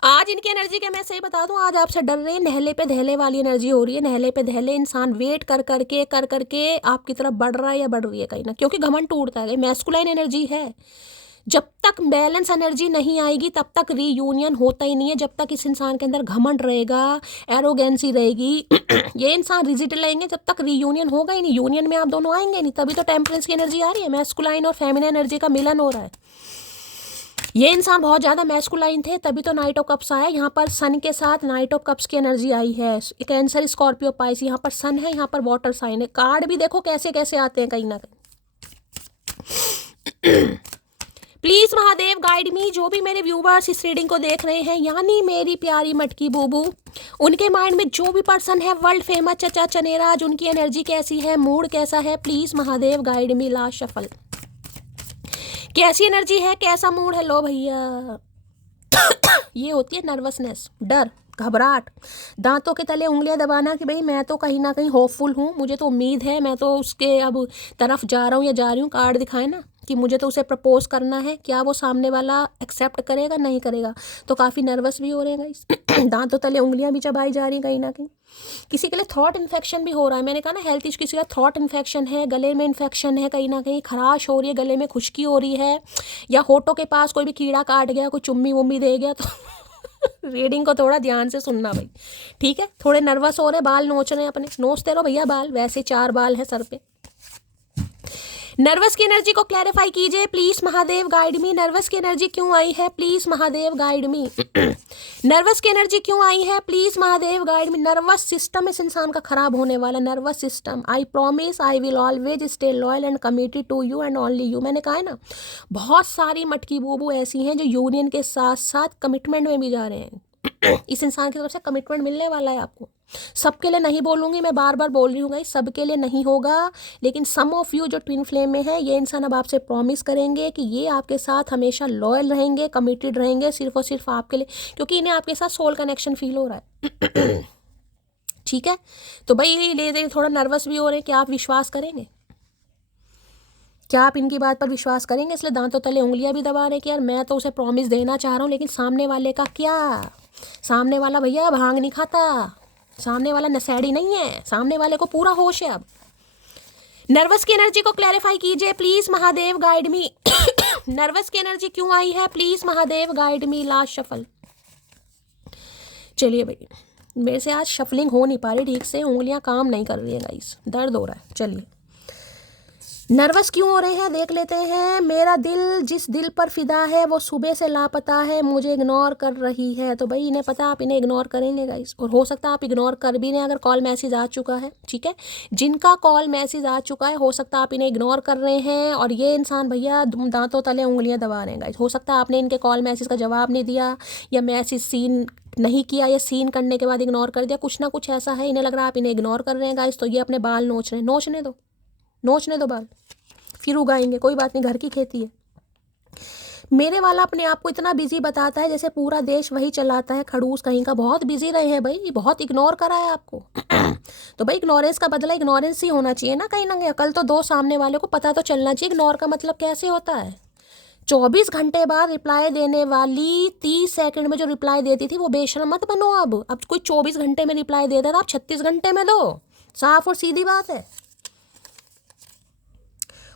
आज इनकी एनर्जी क्या मैं सही बता दूं, आज आपसे डर रहे हैं, नहले पे धैले वाली एनर्जी हो रही है। नहले पे धैले इंसान वेट कर करके आपकी तरफ बढ़ रहा है या बढ़ रही है कहीं ना, क्योंकि घमंड टूटता है, मैस्कुलाइन एनर्जी है, जब तक बैलेंस एनर्जी नहीं आएगी तब तक रीयूनियन होता ही नहीं है। जब तक इस इंसान के अंदर घमंड रहेगा, एरोगेंसी रहेगी, ये इंसान रिजिड रहेंगे, जब तक रीयूनियन होगा ही नहीं। यूनियन में आप दोनों आएंगे नहीं, तभी तो टेम्परेंस की एनर्जी आ रही है, मैस्कुलाइन और फेमिनिन एनर्जी का मिलन हो रहा है। ये इंसान बहुत ज़्यादा मैस्कुलाइन थे, तभी तो नाइट ऑफ कप्स आया। यहाँ पर सन के साथ नाइट ऑफ कप्स की एनर्जी आई है। कैंसर, स्कॉर्पियो, पाइस, यहाँ पर सन है, यहाँ पर वाटर साइन है। कार्ड भी देखो कैसे कैसे आते हैं कहीं ना कहीं। प्लीज महादेव गाइड मी। जो भी मेरे व्यूवर्स इस रीडिंग को देख रहे हैं, यानी मेरी प्यारी मटकी बूबू, उनके माइंड में जो भी पर्सन है वर्ल्ड फेमस चचा चनेरा, आज उनकी एनर्जी कैसी है, मूड कैसा है, please Mahadev guide me. Last shuffle, कैसी एनर्जी है, कैसा मूड है। लो भैया, ये होती है नर्वसनेस, डर, घबराहट, दांतों के तले उंगलियां दबाना कि भाई मैं तो कहीं ना कहीं होपफुल हूँ, मुझे तो उम्मीद है, मैं तो उसके अब तरफ जा रहा हूँ या जा रही हूँ। कार्ड दिखाए ना कि मुझे तो उसे प्रपोज करना है, क्या वो सामने वाला एक्सेप्ट करेगा, नहीं करेगा। तो काफ़ी नर्वस भी हो रहे हैं गाइस। दांतों तले उंगलियां भी चबाई जा रही हैं कहीं ना कहीं। किसी के लिए थॉट इन्फेक्शन भी हो रहा है। मैंने कहा ना हेल्थ इशू, किसी का थॉट इन्फेक्शन है, गले में इन्फेक्शन है, कहीं ना कहीं खराश हो रही है, गले में खुश्की हो रही है, या होठों के पास कोई भी कीड़ा काट गया, कोई चुम्मी वुम्मी दे गया। तो रीडिंग को थोड़ा ध्यान से सुनना भाई, ठीक है। थोड़े नर्वस हो रहे, बाल नोच रहे हैं अपने, नोचते रहो भैया बाल, वैसे 4 बाल हैं सर पे। नर्वस की एनर्जी को क्लैरिफाई कीजिए please Mahadev guide me. Nervous की एनर्जी क्यों आई है, please Mahadev guide me. Nervous की एनर्जी क्यों आई है, please Mahadev guide me. Nervous system इस इंसान का खराब होने वाला, nervous system. I promise I will always stay loyal and committed to you and only you. मैंने कहा है ना, बहुत सारी मटकी बूबू ऐसी हैं जो यूनियन के साथ साथ कमिटमेंट में भी जा रहे हैं। इस इंसान की तरफ से कमिटमेंट मिलने वाला है आपको। सबके लिए नहीं बोलूंगी, मैं बार बार बोल रही हूँ गाइस, सबके लिए नहीं होगा, लेकिन सम ऑफ यू जो ट्विन फ्लेम में है, ये इंसान अब आपसे प्रॉमिस करेंगे कि ये आपके साथ हमेशा लॉयल रहेंगे, कमिटेड रहेंगे, सिर्फ और सिर्फ आपके लिए, क्योंकि इन्हें आपके साथ सोल कनेक्शन फील हो रहा है। ठीक है, तो भाई ले थोड़ा नर्वस भी हो रहे हैं, क्या आप विश्वास करेंगे, क्या आप इनकी बात पर विश्वास करेंगे। इसलिए दांतों तले उंगलियां भी दबा रहे कि यार मैं तो उसे प्रॉमिस देना चाह रहा हूँ, लेकिन सामने वाले का क्या, सामने वाला भैया भांग नहीं खाता, सामने वाला नशेड़ी नहीं है, सामने वाले को पूरा होश है। अब नर्वस की एनर्जी को क्लैरिफाई कीजिए please Mahadev guide me. Nervous की एनर्जी क्यों आई है, please Mahadev guide me. Last shuffle. चलिए भाई, मेरे से आज शफलिंग हो नहीं पा रही ठीक से, उंगलियां काम नहीं कर रही है गाइस, दर्द हो रहा है। चलिए, नर्वस क्यों हो रहे हैं देख लेते हैं। मेरा दिल जिस दिल पर फिदा है वो सुबह से लापता है, मुझे इग्नोर कर रही है। तो भाई इन्हें पता आप इन्हें इग्नोर करेंगे गाइस, और हो सकता है आप इग्नोर कर भी नहीं अगर कॉल मैसेज आ चुका है। ठीक है, जिनका कॉल मैसेज आ चुका है, हो सकता है आप इन्हें इग्नोर कर रहे हैं, और ये इंसान भैया दांतों तले उंगलियां दबा रहे हैं गाइस। हो सकता है आपने इनके कॉल मैसेज का जवाब नहीं दिया, या मैसेज सीन नहीं किया, या सीन करने के बाद इग्नोर कर दिया, कुछ ना कुछ ऐसा है। इन्हें लग रहा है आप इन्हें इग्नोर कर रहे हैं गाइस, तो ये अपने बाल नोच रहे हैं। नोचने दो बाल, फिर उगाएंगे, कोई बात नहीं, घर की खेती है। मेरे वाला अपने आप को इतना बिजी बताता है जैसे पूरा देश वही चलाता है, खड़ूस कहीं का। बहुत बिजी रहे हैं भाई, बहुत इग्नोर करा है आपको। तो भाई इग्नोरेंस का बदला इग्नोरेंस ही होना चाहिए ना कहीं ना कहीं। अकल तो दो, सामने वाले को पता तो चलना चाहिए इग्नोर का मतलब कैसे होता है। 24 घंटे बाद रिप्लाई देने वाली 30 सेकंड में जो रिप्लाई देती थी, वो बेशर्म मत बनो। अब कोई 24 घंटे में रिप्लाई देता था, आप 36 घंटे में दो, साफ और सीधी बात है।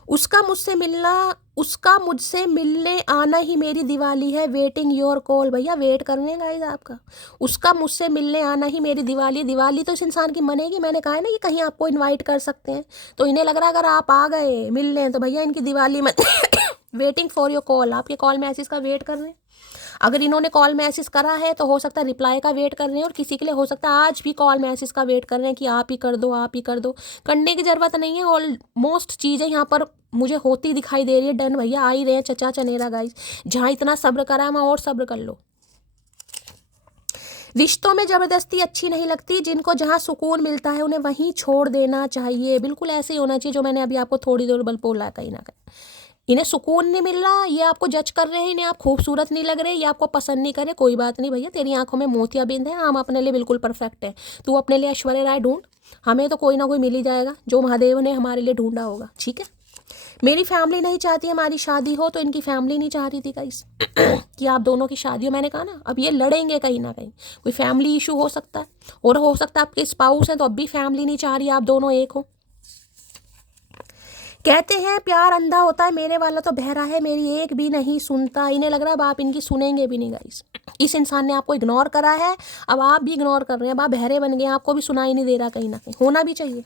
उसका मुझसे मिलने आना ही मेरी दिवाली है, वेटिंग योर कॉल। भैया वेट करने गाइस आपका, उसका मुझसे मिलने आना ही मेरी दिवाली तो इस इंसान की मनेगी। मैंने कहा है ना, ये कहीं आपको इनवाइट कर सकते हैं, तो इन्हें लग रहा है अगर आप आ गए मिलने तो भैया इनकी दिवाली में वेटिंग फॉर योर कॉल, आपके कॉल मैसेज का वेट कर रहे हैं। अगर इन्होंने कॉल मैसेज करा है तो हो सकता है रिप्लाई का वेट कर रहे हैं, और किसी के लिए हो सकता है आज भी कॉल मैसेज का वेट कर रहे हैं कि आप ही कर दो। करने की ज़रूरत नहीं है, ऑलमोस्ट चीज़ें यहाँ पर मुझे होती दिखाई दे रही है। डन भैया, आ ही रहे हैं चचा चनेरा गाइस। जहाँ इतना सब्र करा है वहाँ और सब्र कर लो। रिश्तों में ज़बरदस्ती अच्छी नहीं लगती, जिनको जहाँ सुकून मिलता है उन्हें वहीं छोड़ देना चाहिए। बिल्कुल ऐसे ही होना चाहिए जो मैंने अभी आपको थोड़ी देर बल बोला कहीं ना कहीं। इन्हें सुकून नहीं मिल रहा, ये आपको जज कर रहे हैं, इन्हें आप खूबसूरत नहीं लग रहे, ये आपको पसंद नहीं करे, कोई बात नहीं भैया, तेरी आंखों में मोतियाबिंद है, हम अपने लिए बिल्कुल परफेक्ट है। तू अपने लिए ऐश्वर्या राय ढूंढ, हमें तो कोई ना कोई मिल ही जाएगा जो महादेव ने हमारे लिए ढूंढा होगा। ठीक है, मेरी फैमिली नहीं चाहती हमारी शादी हो, तो इनकी फैमिली नहीं चाह रही थी गाइस कि आप दोनों की शादी हो। मैंने कहा ना, अब ये लड़ेंगे कहीं ना कहीं, कोई फैमिली इशू हो सकता है, और हो सकता है आपके स्पाउस हैं तो अब भी फैमिली नहीं चाह रही आप दोनों एक हो। कहते हैं प्यार अंधा होता है, मेरे वाला तो बहरा है, मेरी एक भी नहीं सुनता। इन्हें लग रहा है अब आप इनकी सुनेंगे भी नहीं गाइस। इस इंसान ने आपको इग्नोर करा है, अब आप भी इग्नोर कर रहे हैं, अब आप बहरे बन गए, आपको भी सुनाई नहीं दे रहा, कहीं ना कहीं होना भी चाहिए।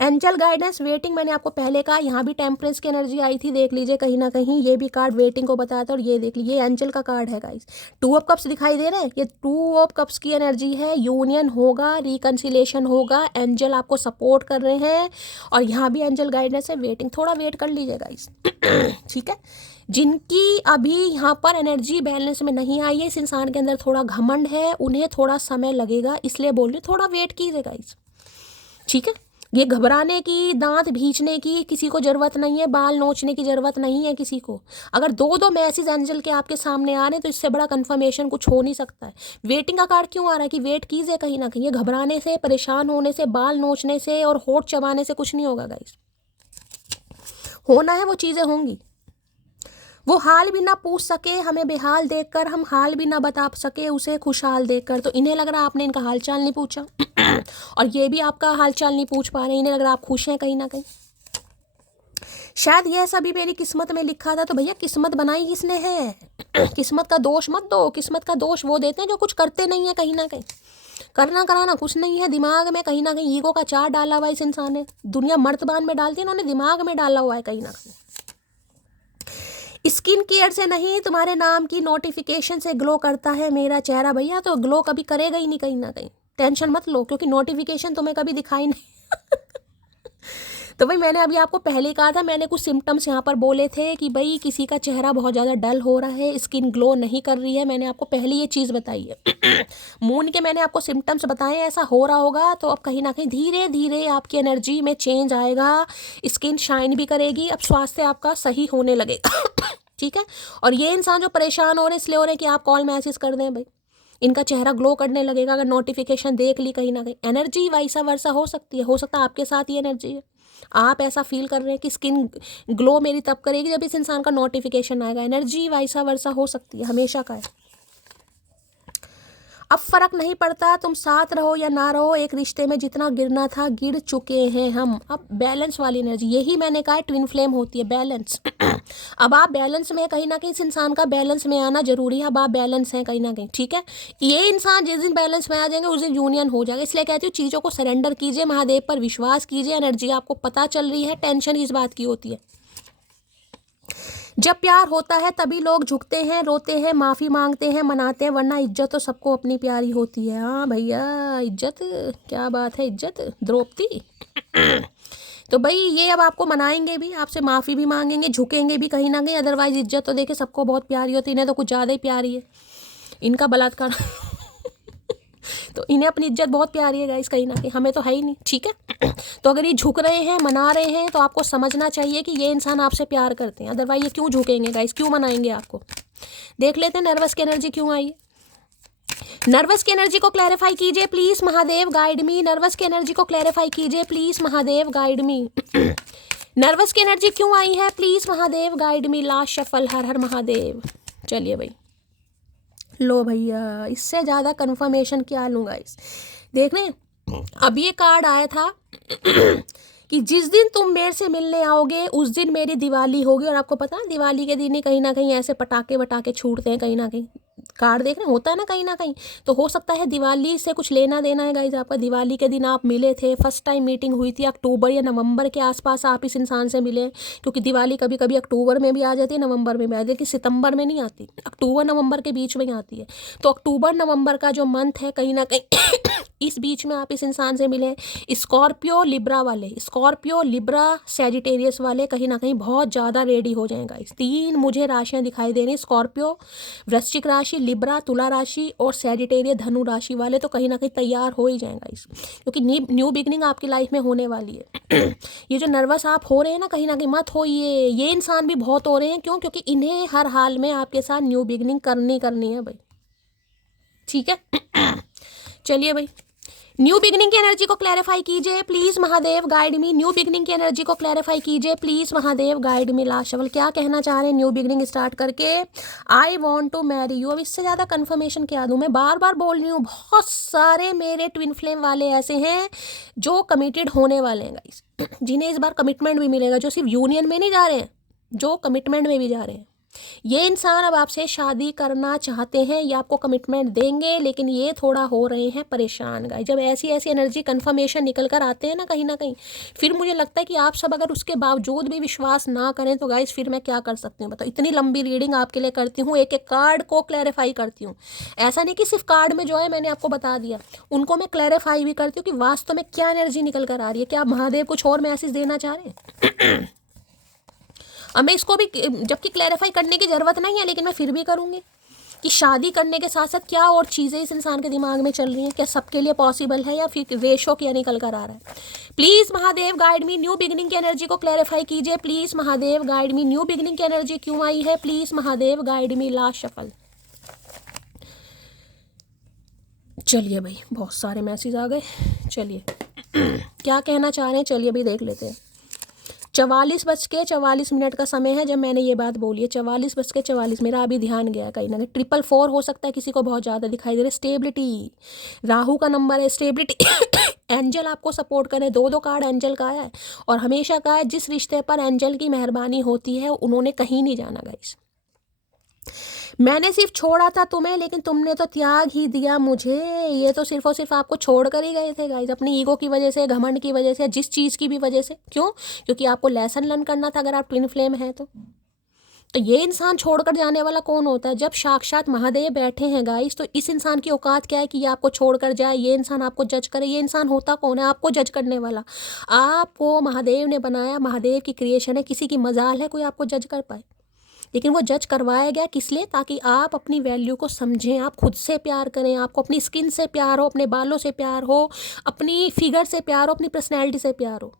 एंजल गाइडेंस वेटिंग, मैंने आपको पहले कहा, यहाँ भी टेम्परेंस की एनर्जी आई थी, देख लीजिए कहीं ना कहीं ये भी कार्ड वेटिंग को बताया था। और ये देख लीजिए एंजल का कार्ड है गाइस। 2 ऑफ कप्स दिखाई दे रहे हैं, ये 2 ऑफ कप्स की एनर्जी है। यूनियन होगा, रिकन्सिलेशन होगा, एंजल आपको सपोर्ट कर रहे हैं। और यहाँ भी एंजल गाइडेंस है, वेटिंग, थोड़ा वेट कर लीजिए गाइस। ठीक है, जिनकी अभी यहाँ पर एनर्जी बैलेंस में नहीं आई है, इस इंसान के अंदर थोड़ा घमंड है, उन्हें थोड़ा समय लगेगा, इसलिए बोल रही हूँ थोड़ा वेट कीजिए गाइस। ठीक है, ये घबराने की, दांत भींचने की किसी को ज़रूरत नहीं है, बाल नोचने की ज़रूरत नहीं है किसी को। अगर 2 मैसेज एंजल के आपके सामने आ रहे हैं तो इससे बड़ा कंफर्मेशन कुछ हो नहीं सकता है। वेटिंग का कार्ड क्यों आ रहा है कि वेट कीजिए कहीं ना कहीं। ये घबराने से, परेशान होने से, बाल नोचने से और होठ चबाने से कुछ नहीं होगा गाइस। होना है वो चीज़ें होंगी। वो हाल भी ना पूछ सके हमें बेहाल देखकर, हम हाल भी ना बता सके उसे खुशहाल देखकर। तो इन्हें लग रहा आपने इनका हाल चाल नहीं पूछा और ये भी आपका हाल चाल नहीं पूछ पा रहे। इन्हें लग रहा आप खुश हैं कहीं ना कहीं। शायद यह सभी मेरी किस्मत में लिखा था। तो भैया किस्मत बनाई किसने है? किस्मत का दोष मत दो। किस्मत का दोष वो देते हैं जो कुछ करते नहीं है कहीं ना कहीं। करना कराना कुछ नहीं है, दिमाग में कहीं ना कहीं ईगो का चार डाला हुआ इस इंसान ने। दुनिया मर्तबान में डालती है, इन्होंने दिमाग में डाला हुआ है कहीं ना कहीं। स्किन केयर से नहीं, तुम्हारे नाम की नोटिफिकेशन से ग्लो करता है मेरा चेहरा। भैया तो ग्लो कभी करेगा ही नहीं कहीं ना कहीं, टेंशन मत लो, क्योंकि नोटिफिकेशन तुम्हें कभी दिखाई नहीं। तो भाई मैंने अभी आपको पहले ही कहा था, मैंने कुछ सिम्टम्स यहाँ पर बोले थे कि भाई किसी का चेहरा बहुत ज़्यादा डल हो रहा है, स्किन ग्लो नहीं कर रही है। मैंने आपको पहले ये चीज़ बताई है। मून के मैंने आपको सिम्टम्स बताए, ऐसा हो रहा होगा। तो अब कहीं ना कहीं धीरे धीरे आपकी एनर्जी में चेंज आएगा, स्किन शाइन भी करेगी, अब स्वास्थ्य आपका सही होने लगेगा। ठीक है, और ये इंसान जो परेशान हो रहे इसलिए हो रहे हैं कि आप कॉल मैसेज कर दें भाई, इनका चेहरा ग्लो करने लगेगा अगर नोटिफिकेशन देख ली कहीं ना कहीं। एनर्जी वैसा वर्षा हो सकती है, हो सकता है आपके साथ ही एनर्जी है, आप ऐसा फील कर रहे हैं कि स्किन ग्लो मेरी तब करेगी जब इस इंसान का नोटिफिकेशन आएगा। एनर्जी वैसा वर्षा हो सकती है, हमेशा का है। अब फर्क नहीं पड़ता तुम साथ रहो या ना रहो, एक रिश्ते में जितना गिरना था गिर चुके हैं हम। अब बैलेंस वाली एनर्जी, यही मैंने कहा ट्विन फ्लेम होती है, बैलेंस। अब आप बैलेंस में, कहीं ना कहीं इस इंसान का बैलेंस में आना जरूरी है। अब आप बैलेंस हैं कहीं ना कहीं, ठीक है। ये इंसान जिस दिन बैलेंस में आ जाएंगे उस दिन यूनियन हो जाएगा। इसलिए कहती हूँ चीज़ों को सरेंडर कीजिए, महादेव पर विश्वास कीजिए। एनर्जी आपको पता चल रही है, टेंशन इस बात की होती है। जब प्यार होता है तभी लोग झुकते हैं, रोते हैं, माफ़ी मांगते हैं, मनाते हैं, वरना इज्जत तो सबको अपनी प्यारी होती है। हाँ भैया, इज्जत क्या बात है, इज्जत द्रौपदी। तो भाई ये अब आपको मनाएंगे भी, आपसे माफ़ी भी मांगेंगे, झुकेंगे भी कहीं ना कहीं। अदरवाइज इज्जत तो देखे सबको बहुत प्यारी होती है, इन्हें तो कुछ ज़्यादा ही प्यारी है इनका बलात्कार। तो इन्हें अपनी इज्जत बहुत प्यारी है गाइस कहीं ना कहीं, हमें तो है ही नहीं, ठीक है। तो अगर ये झुक रहे हैं, मना रहे हैं, तो आपको समझना चाहिए कि ये इंसान आपसे प्यार करते हैं। अदरवाइज ये क्यों झुकेंगे गाइस, क्यों मनाएंगे आपको। देख लेते हैं नर्वस की एनर्जी क्यों आई है। नर्वस की एनर्जी को क्लैरिफाई कीजिए please Mahadev, guide me. Nervous की एनर्जी को क्लैरिफाई कीजिए please Mahadev, guide me. Nervous की एनर्जी क्यों आई है please Mahadev, guide me. Last shuffle, हर हर महादेव। चलिए भाई, लो भैया, इससे ज़्यादा कंफर्मेशन क्या लूँगा इस। देख रहे हैं अब ये कार्ड आया था कि जिस दिन तुम मेरे से मिलने आओगे उस दिन मेरी दिवाली होगी। और आपको पता है दिवाली के दिन ही कहीं ना कहीं ऐसे पटाखे वटाखे छूटते हैं कहीं ना कहीं। कार्ड देख रहे होता है ना कहीं ना कहीं। तो हो सकता है दिवाली से कुछ लेना देना है गाइज आपका। दिवाली के दिन आप मिले थे, फर्स्ट टाइम मीटिंग हुई थी, अक्टूबर या नवंबर के आसपास आप इस इंसान से मिले। क्योंकि दिवाली कभी कभी अक्टूबर में भी आ जाती है, नवंबर में भी आ जाती है, लेकिन सितंबर में नहीं आती, अक्टूबर नवंबर के बीच में ही आती है। तो अक्टूबर नवंबर का जो मंथ है कहीं ना कहीं इस बीच में आप इस इंसान से मिले। स्कॉर्पियो लिब्रा वाले, स्कॉर्पियो लिब्रा सैजिटेरियस वाले कहीं ना कहीं बहुत ज़्यादा रेडी हो जाएंगे। इस 3 मुझे राशियाँ दिखाई दे रही, स्कॉर्पियो, वृश्चिक राशि, लिब्रा तुला राशि और सैजिटेरियस धनु राशि वाले तो कहीं ना कहीं तैयार हो ही जाएगा इस, क्योंकि न्यू बिगनिंग आपकी लाइफ में होने वाली है। ये जो नर्वस आप हो रहे हैं ना कहीं ना कहीं मत होइए। ये इंसान भी बहुत हो रहे हैं, क्यों? क्योंकि इन्हें हर हाल में आपके साथ न्यू बिगनिंग करनी है भाई, ठीक है। चलिए भाई, न्यू बिगनिंग की एनर्जी को क्लैरिफाई कीजिए please Mahadev guide me. New beginning की एनर्जी को क्लैरिफाई कीजिए please Mahadev guide me. Last shuffle क्या कहना चाह रहे हैं न्यू बिगनिंग स्टार्ट करके? I want to marry you. अब इससे ज़्यादा कन्फर्मेशन क्या दूँ? मैं बार बार बोल रही हूँ, बहुत सारे मेरे ट्विन फ्लेम वाले ऐसे हैं जो कमिटेड होने वाले हैं गाइस, जिन्हें इस बार कमिटमेंट भी मिलेगा, जो सिर्फ यूनियन में नहीं जा रहे हैं, जो कमिटमेंट में भी जा रहे हैं। ये इंसान अब आपसे शादी करना चाहते हैं, ये आपको कमिटमेंट देंगे, लेकिन ये थोड़ा हो रहे हैं परेशान गाइस। जब ऐसी ऐसी एनर्जी कन्फर्मेशन निकल कर आते हैं ना कहीं, फिर मुझे लगता है कि आप सब अगर उसके बावजूद भी विश्वास ना करें तो गाइस फिर मैं क्या कर सकती हूँ बताओ। इतनी लंबी रीडिंग आपके लिए करती हूँ, एक एक कार्ड को क्लैरिफाई करती हूँ। ऐसा नहीं कि सिर्फ कार्ड में जो है मैंने आपको बता दिया, उनको मैं क्लैरिफाई भी करती हूँ कि वास्तव में क्या एनर्जी निकल कर आ रही है। क्या महादेव कुछ और मैसेज देना चाह रहे हैं? अब मैं इसको भी, जबकि क्लैरिफाई करने की ज़रूरत नहीं है, लेकिन मैं फिर भी करूँगी कि शादी करने के साथ साथ क्या और चीज़ें इस इंसान के दिमाग में चल रही हैं, क्या सबके लिए पॉसिबल है या फिर रेशो क्या निकल कर आ रहा है। Please Mahadev guide me. New beginning की एनर्जी को क्लैरिफाई कीजिए please Mahadev guide me. New beginning की एनर्जी क्यों आई है? Please Mahadev guide me. Last shuffle. चलिए भाई, बहुत सारे मैसेज आ गए। चलिए क्या कहना चाह रहे हैं, चलिए भाई देख लेते हैं। 44:44 का समय है जब मैंने ये बात बोली है। 44:44। मेरा अभी ध्यान गया कहीं ना कहीं। 444 हो सकता है, किसी को बहुत ज़्यादा दिखाई दे रहा है। स्टेबिलिटी राहु का नंबर है, स्टेबिलिटी। एंजल आपको सपोर्ट करें। दो कार्ड एंजल का है और हमेशा का है, जिस रिश्ते पर एंजल की मेहरबानी होती है उन्होंने कहीं नहीं जाना गाइस। मैंने सिर्फ छोड़ा था तुम्हें, लेकिन तुमने तो त्याग ही दिया मुझे। ये तो सिर्फ और सिर्फ आपको छोड़ कर ही गए थे गाइस, अपनी ईगो की वजह से, घमंड की वजह से, जिस चीज़ की भी वजह से। क्यों? क्योंकि आपको लेसन लर्न करना था अगर आप ट्विन फ्लेम हैं तो ये इंसान छोड़कर जाने वाला कौन होता है? जब साक्षात महादेव बैठे हैं गाइस, तो इस इंसान की औकात क्या है कि ये आपको छोड़कर जाए, ये इंसान आपको जज करे? ये इंसान होता कौन है आपको जज करने वाला? आपको महादेव ने बनाया, महादेव की क्रिएशन है, किसी की मजाल है कोई आपको जज कर पाए? लेकिन वो जज करवाया गया किस लिए? ताकि आप अपनी वैल्यू को समझें, आप खुद से प्यार करें, आपको अपनी स्किन से प्यार हो, अपने बालों से प्यार हो, अपनी फिगर से प्यार हो, अपनी पर्सनैलिटी से प्यार हो।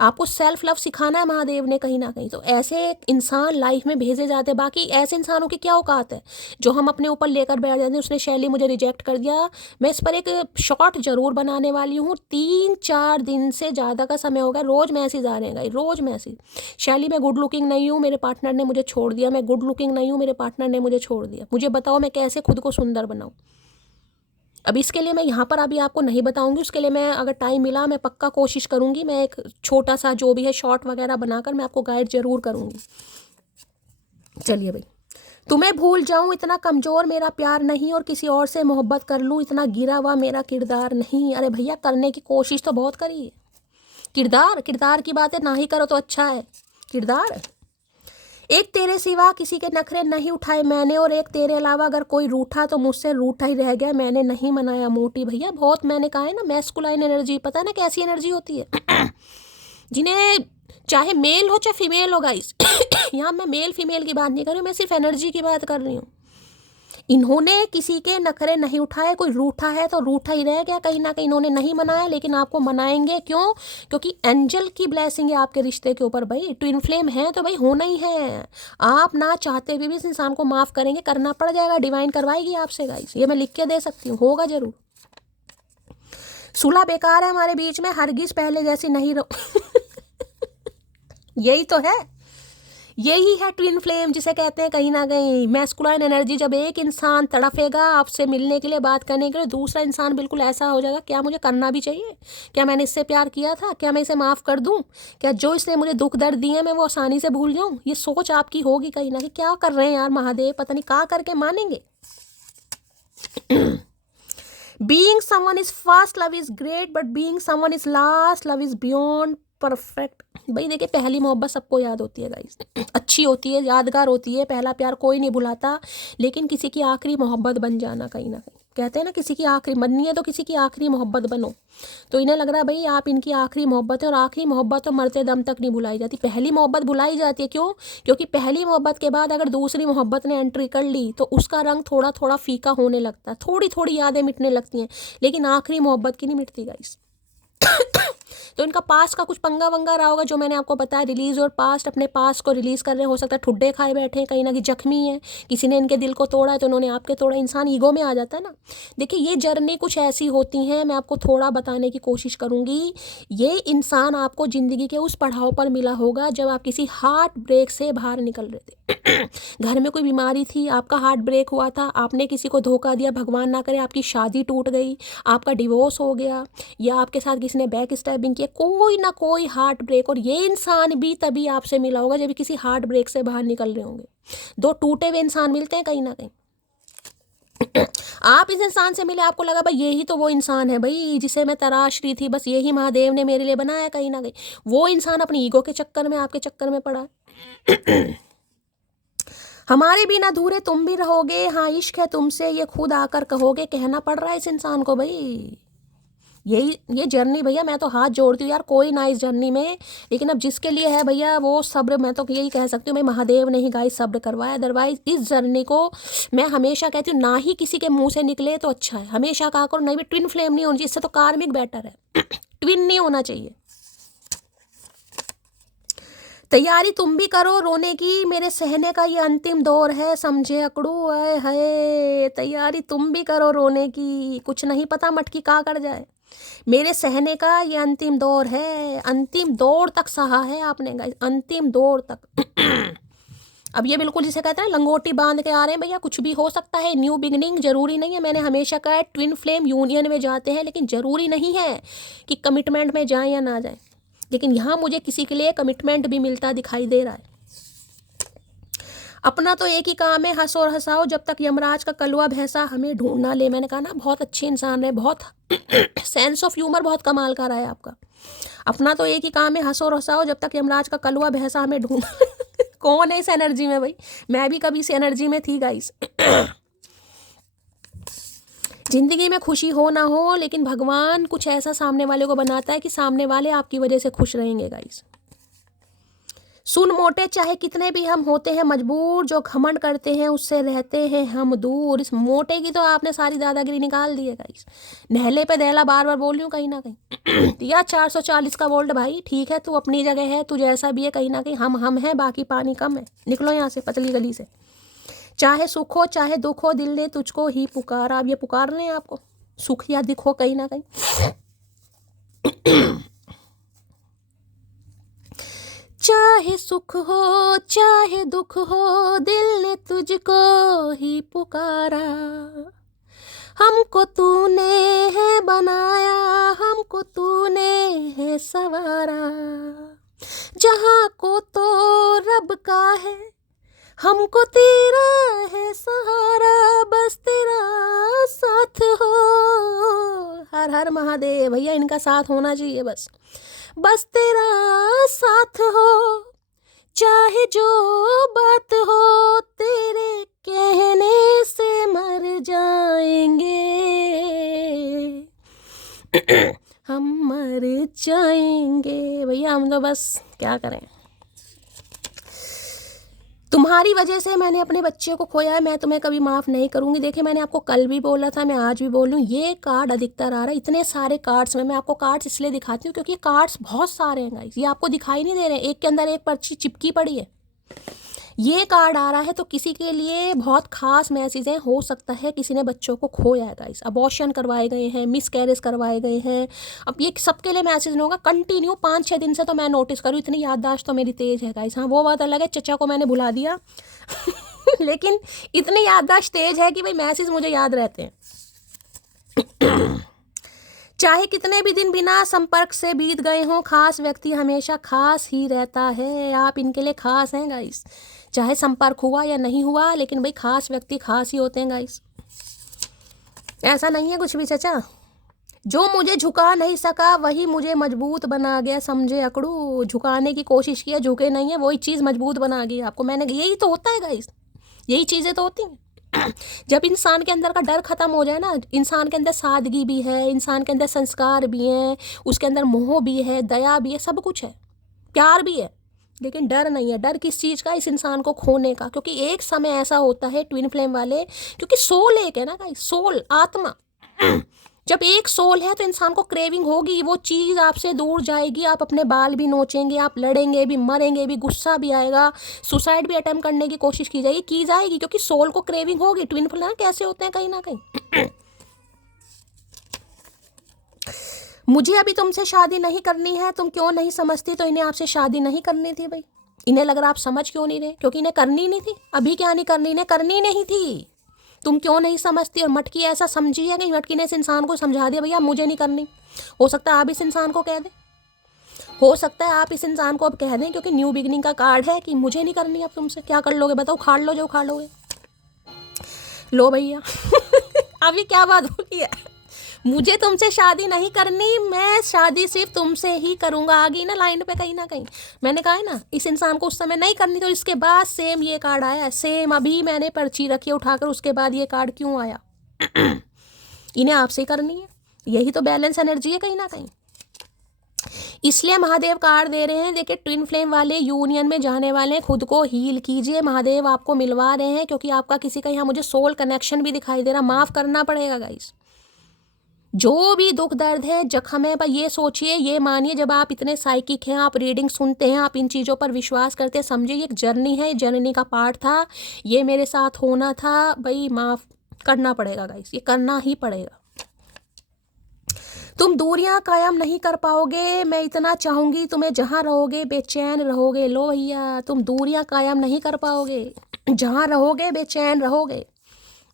आपको सेल्फ लव सिखाना है महादेव ने कहीं ना कहीं। तो ऐसे इंसान लाइफ में भेजे जाते हैं। बाकी ऐसे इंसानों की क्या औकात है जो हम अपने ऊपर लेकर बैठ जाते हैं। उसने शैली मुझे रिजेक्ट कर दिया, मैं इस पर एक शॉर्ट जरूर बनाने वाली हूँ। 3-4 दिन से ज़्यादा का समय हो गया, रोज़ मैसेज आ रहे हैं, रोज़ मैसेज। शैली मैं गुड लुकिंग नहीं हूँ, मेरे पार्टनर ने मुझे छोड़ दिया। मैं गुड लुकिंग नहीं हूँ, मेरे पार्टनर ने मुझे छोड़ दिया। मुझे बताओ मैं कैसे खुद को सुंदर बनाऊँ। अब इसके लिए मैं यहाँ पर अभी आपको नहीं बताऊंगी, उसके लिए मैं अगर टाइम मिला मैं पक्का कोशिश करूँगी, मैं एक छोटा सा जो भी है शॉर्ट वगैरह बनाकर मैं आपको गाइड जरूर करूँगी। चलिए भाई, तुम्हें भूल जाऊं इतना कमज़ोर मेरा प्यार नहीं, और किसी और से मोहब्बत कर लूं इतना गिरा हुआ मेरा किरदार नहीं। अरे भैया, करने की कोशिश तो बहुत करी है। किरदार की बातें ना ही करो तो अच्छा है। किरदार, एक तेरे सिवा किसी के नखरे नहीं उठाए मैंने, और एक तेरे अलावा अगर कोई रूठा तो मुझसे रूठा ही रह गया, मैंने नहीं मनाया मोटी। भैया बहुत मैंने कहा है ना, मैस्कुलाइन एनर्जी, पता है ना कैसी एनर्जी होती है। जिन्हें चाहे मेल हो चाहे फीमेल हो गाइस, यहाँ मैं मेल फीमेल की बात नहीं कर रही हूँ, मैं सिर्फ एनर्जी की बात कर रही हूँ। इन्होंने किसी के नखरे नहीं उठाए, कोई रूठा है तो रूठा ही रह गया, कहीं ना कहीं इन्होंने नहीं मनाया, लेकिन आपको मनाएंगे। क्यों? क्योंकि एंजल की ब्लेसिंग है आपके रिश्ते के ऊपर। भाई ट्विन फ्लेम है तो भाई होना ही है। आप ना चाहते हुए भी इस इंसान को माफ़ करेंगे, करना पड़ जाएगा, डिवाइन करवाएगी आपसे गाइस, ये मैं लिख के दे सकती हूँ, होगा जरूर। सुलह बेकार है हमारे बीच में, हरगिज पहले जैसी नहीं रहो। यही तो है, यही है ट्विन फ्लेम जिसे कहते हैं कहीं ना कहीं मैस्कुलाइन एनर्जी। जब एक इंसान तड़फेगा आपसे मिलने के लिए, बात करने के लिए, दूसरा इंसान बिल्कुल ऐसा हो जाएगा, क्या मुझे करना भी चाहिए? क्या मैंने इससे प्यार किया था? क्या मैं इसे माफ़ कर दूं? क्या जो इसने मुझे दुख दर्द दिए मैं वो आसानी से भूल जाऊं? ये सोच आपकी होगी कहीं ना कहीं। क्या कर रहे हैं यार महादेव, पता नहीं क्या करके मानेंगे। Being someone is first love is great, but being someone is last love is beyond perfect. भाई देखिए, पहली मोहब्बत सबको याद होती है गाइस, अच्छी होती है, यादगार होती है। पहला प्यार कोई नहीं भुलाता, लेकिन किसी की आखिरी मोहब्बत बन जाना कहीं ना कहीं, कहते हैं ना किसी की आखिरी बननी है तो किसी की आखिरी मोहब्बत बनो। तो इन्हें लग रहा है भाई आप इनकी आखिरी मोहब्बत है, और आखिरी मोहब्बत तो मरते दम तक नहीं भुलाई जाती, पहली मोहब्बत भुलाई जाती है। क्यों? क्योंकि पहली मोहब्बत के बाद अगर दूसरी मोहब्बत ने एंट्री कर ली तो उसका रंग थोड़ा थोड़ा फीका होने लगता है, थोड़ी थोड़ी यादें मिटने लगती हैं, लेकिन आखिरी मोहब्बत की नहीं मिटती गाइस। तो इनका पास्ट का कुछ पंगा वंगा रहा होगा, जो मैंने आपको बताया, रिलीज और पास्ट, अपने पास्ट को रिलीज कर रहे हैं। हो सकता है ठुड्डे खाए बैठे हैं, कहीं ना कहीं जख्मी है, किसी ने इनके दिल को तोड़ा है तो उन्होंने आपके तोड़ा। इंसान ईगो में आ जाता है ना। देखिए ये जर्नी कुछ ऐसी होती हैं, मैं आपको थोड़ा बताने की कोशिश करूँगी। ये इंसान आपको ज़िंदगी के उस पड़ाव पर मिला होगा जब आप किसी हार्ट ब्रेक से बाहर निकल रहे थे। घर में कोई बीमारी थी, आपका हार्ट ब्रेक हुआ था, आपने किसी को धोखा दिया, भगवान ना करे आपकी शादी टूट गई, आपका डिवोर्स हो गया, या आपके साथ किसी ने बैक स्टैबिंग किया, कोई ना कोई हार्ट ब्रेक। और ये इंसान भी तभी आपसे मिला होगा जब किसी हार्ट ब्रेक से बाहर निकल रहे होंगे। दो टूटे हुए इंसान मिलते हैं कहीं ना कहीं। आप इस इंसान से मिले, आपको लगा भाई यही तो वो इंसान है भाई जिसे मैं तराश रही थी, बस यही महादेव ने मेरे लिए बनाया। कहीं ना कहीं वो इंसान अपनी ईगो के चक्कर में आपके चक्कर में पड़ा। हमारे बिना अधूरे तुम भी रहोगे, हाँ इश्क है तुमसे ये खुद आकर कहोगे, कहना पड़ रहा है इस इंसान को भाई। ये जर्नी भैया, मैं तो हाथ जोड़ती हूँ यार, कोई ना इस जर्नी में, लेकिन अब जिसके लिए है भैया वो सब्र, मैं तो यही कह सकती हूँ, मैं महादेव ने ही गाइस सब्र करवाया। अदरवाइज इस जर्नी को मैं हमेशा कहती हूँ, ना ही किसी के मुंह से निकले तो अच्छा है। हमेशा कहा करो नहीं भी, ट्विन फ्लेम नहीं होनी चाहिए, इससे तो कार्मिक बेटर है। ट्विन नहीं होना चाहिए। तैयारी तुम भी करो रोने की, मेरे सहने का ये अंतिम दौर है, समझे अकड़ू आए है। तैयारी तुम भी करो रोने की, कुछ नहीं पता मटकी का कर जाए, मेरे सहने का ये अंतिम दौर है। अंतिम दौर तक सहा है आपने गाइस, अंतिम दौर तक। अब ये बिल्कुल जिसे कहते हैं लंगोटी बांध के आ रहे हैं भैया, कुछ भी हो सकता है। न्यू बिगनिंग जरूरी नहीं है, मैंने हमेशा कहा है ट्विन फ्लेम यूनियन में जाते हैं, लेकिन जरूरी नहीं है कि कमिटमेंट में जाएं या ना जाएं। लेकिन यहाँ मुझे किसी के लिए कमिटमेंट भी मिलता दिखाई दे रहा है। अपना तो एक ही काम है, हंसो और हंसाओ जब तक यमराज का कलवा भैंसा हमें ढूंढ ना ले। मैंने कहा ना बहुत अच्छे इंसान है, बहुत सेंस ऑफ ह्यूमर बहुत कमाल का रहा है आपका। अपना तो एक ही काम है, हंसो और हंसाओ जब तक यमराज का कलवा भैंसा हमें ढूंढ कौन है इस एनर्जी में भाई? मैं भी कभी इस एनर्जी में थी गाइस। जिंदगी में खुशी हो ना हो, लेकिन भगवान कुछ ऐसा सामने वाले को बनाता है कि सामने वाले आपकी वजह से खुश रहेंगे गाइस। सुन मोटे चाहे कितने भी हम होते हैं मजबूर, जो घमंड करते हैं उससे रहते हैं हम दूर। इस मोटे की तो आपने सारी दादागिरी निकाल दी है गाइस। नहले पे दहला बार बार बोल रही हूँ कहीं ना कहीं। या 440 का वोल्ट भाई, ठीक है तू अपनी जगह है, तू जैसा भी है, कहीं ना कहीं हम हैं, बाकी पानी कम है। निकलो यहाँ से पतली गली से। चाहे सुख हो चाहे दुख हो, दिल ने तुझको ही पुकारा। अब ये पुकार रहे हैं आपको, सुख या दुख हो कहीं ना कहीं। चाहे सुख हो चाहे दुख हो, दिल ने तुझको ही पुकारा। हमको तूने है बनाया, हमको तूने है सवारा। जहाँ को तो रब का है, हमको तेरा है सहारा, बस तेरा साथ हो। हर हर महादेव भैया, इनका साथ होना चाहिए बस तेरा साथ हो। चाहे जो बात हो, तेरे कहने से मर जाएंगे। हम मर जाएंगे भैया, हम तो बस क्या करें। तुम्हारी वजह से मैंने अपने बच्चे को खोया है, मैं तुम्हें कभी माफ़ नहीं करूंगी। देखिए मैंने आपको कल भी बोला था, मैं आज भी बोल रही हूँ, ये कार्ड अधिकतर आ रहा है। इतने सारे कार्ड्स में मैं आपको कार्ड्स इसलिए दिखाती हूँ क्योंकि ये कार्ड्स बहुत सारे हैं गाइस, ये आपको दिखाई नहीं दे रहे हैं, एक के अंदर एक पर्ची चिपकी पड़ी है। ये कार्ड आ रहा है तो किसी के लिए बहुत खास मैसेज है। हो सकता है किसी ने बच्चों को खोया है गाइस, अबॉर्शन करवाए गए हैं, मिस कैरेज करवाए गए हैं। अब ये सबके लिए मैसेज नहीं होगा, कंटिन्यू 5-6 दिन से तो मैं नोटिस करूँ, इतनी याददाश्त तो मेरी तेज़ है गाइस। हाँ वो बात अलग है, चचा को मैंने भुला दिया। लेकिन इतनी याददाश्त तेज है कि भाई मैसेज मुझे याद रहते हैं। चाहे कितने भी दिन बिना संपर्क से बीत गए हों, खास व्यक्ति हमेशा खास ही रहता है। आप इनके लिए खास हैं गाइस, चाहे संपर्क हुआ या नहीं हुआ, लेकिन भाई खास व्यक्ति खास ही होते हैं गाइस। ऐसा नहीं है कुछ भी चचा। जो मुझे झुका नहीं सका वही मुझे मजबूत बना गया, समझे अकड़ू। झुकाने की कोशिश किया, झुके नहीं है, वही चीज़ मजबूत बना गई आपको। मैंने यही तो होता है गाइस, यही चीज़ें तो होती हैं। जब इंसान के अंदर का डर खत्म हो जाए ना, इंसान के अंदर सादगी भी है, इंसान के अंदर संस्कार भी हैं, उसके अंदर मोह भी है, दया भी है, सब कुछ है, प्यार भी है, लेकिन डर नहीं है। डर किस चीज़ का? इस इंसान को खोने का। क्योंकि एक समय ऐसा होता है ट्विन फ्लेम वाले, क्योंकि सोल एक है ना गाइस, सोल आत्मा। जब एक सोल है तो इंसान को क्रेविंग होगी, वो चीज़ आपसे दूर जाएगी, आप अपने बाल भी नोचेंगे, आप लड़ेंगे भी, मरेंगे भी, गुस्सा भी आएगा, सुसाइड भी अटेम्प्ट करने की कोशिश की जाएगी क्योंकि सोल को क्रेविंग होगी। ट्विन फ्लेम कैसे होते हैं कहीं ना कहीं। मुझे अभी तुमसे शादी नहीं करनी है, तुम क्यों नहीं समझती, तो इन्हें आपसे शादी नहीं करनी थी भाई। इन्हें लग रहा आप समझ क्यों नहीं रहे, क्योंकि इन्हें करनी नहीं थी। अभी क्या नहीं करनी, इन्हें करनी नहीं थी। तुम क्यों नहीं समझती। और मटकी ऐसा समझी है कि मटकी ने इस इंसान को समझा दिया भैया मुझे नहीं करनी। हो सकता है आप इस इंसान को कह दें, हो सकता है आप इस इंसान को अब कह दें, क्योंकि न्यू बिगनिंग का कार्ड है कि मुझे नहीं करनी अब तुमसे। क्या कर लोगे बताओ, उखाड़ लो जो उखाड़ लोगे। लो भैया अभी क्या बात बोली है, मुझे तुमसे शादी नहीं करनी, मैं शादी सिर्फ तुमसे ही करूंगा। आ गई ना लाइन पे कहीं ना कहीं। मैंने कहा है ना इस इंसान को उस समय नहीं करनी, तो इसके बाद सेम ये कार्ड आया, सेम अभी मैंने पर्ची रखी उठाकर, उसके बाद ये कार्ड क्यों आया। इन्हें आपसे ही करनी है, यही तो बैलेंस एनर्जी है कहीं ना कहीं। इसलिए महादेव कार्ड दे रहे हैं। देखिए ट्विन फ्लेम वाले यूनियन में जाने वाले हैं, खुद को हील कीजिए, महादेव आपको मिलवा रहे हैं, क्योंकि आपका किसी का यहाँ मुझे सोल कनेक्शन भी दिखाई दे रहा। माफ़ करना पड़ेगा गाइस, जो भी दुख दर्द है, जख्म है, पर ये सोचिए, ये मानिए, जब आप इतने साइकिक हैं, आप रीडिंग सुनते हैं, आप इन चीज़ों पर विश्वास करते हैं, समझिए ये एक जर्नी है, जर्नी का पार्ट था, ये मेरे साथ होना था भाई। माफ़ करना पड़ेगा गाइस, ये करना ही पड़ेगा। तुम दूरियां कायम नहीं कर पाओगे, मैं इतना चाहूंगी तुम्हें, जहां रहोगे बेचैन रहोगे। लो भैया, तुम दूरियां कायम नहीं कर पाओगे, जहां रहोगे बेचैन रहोगे।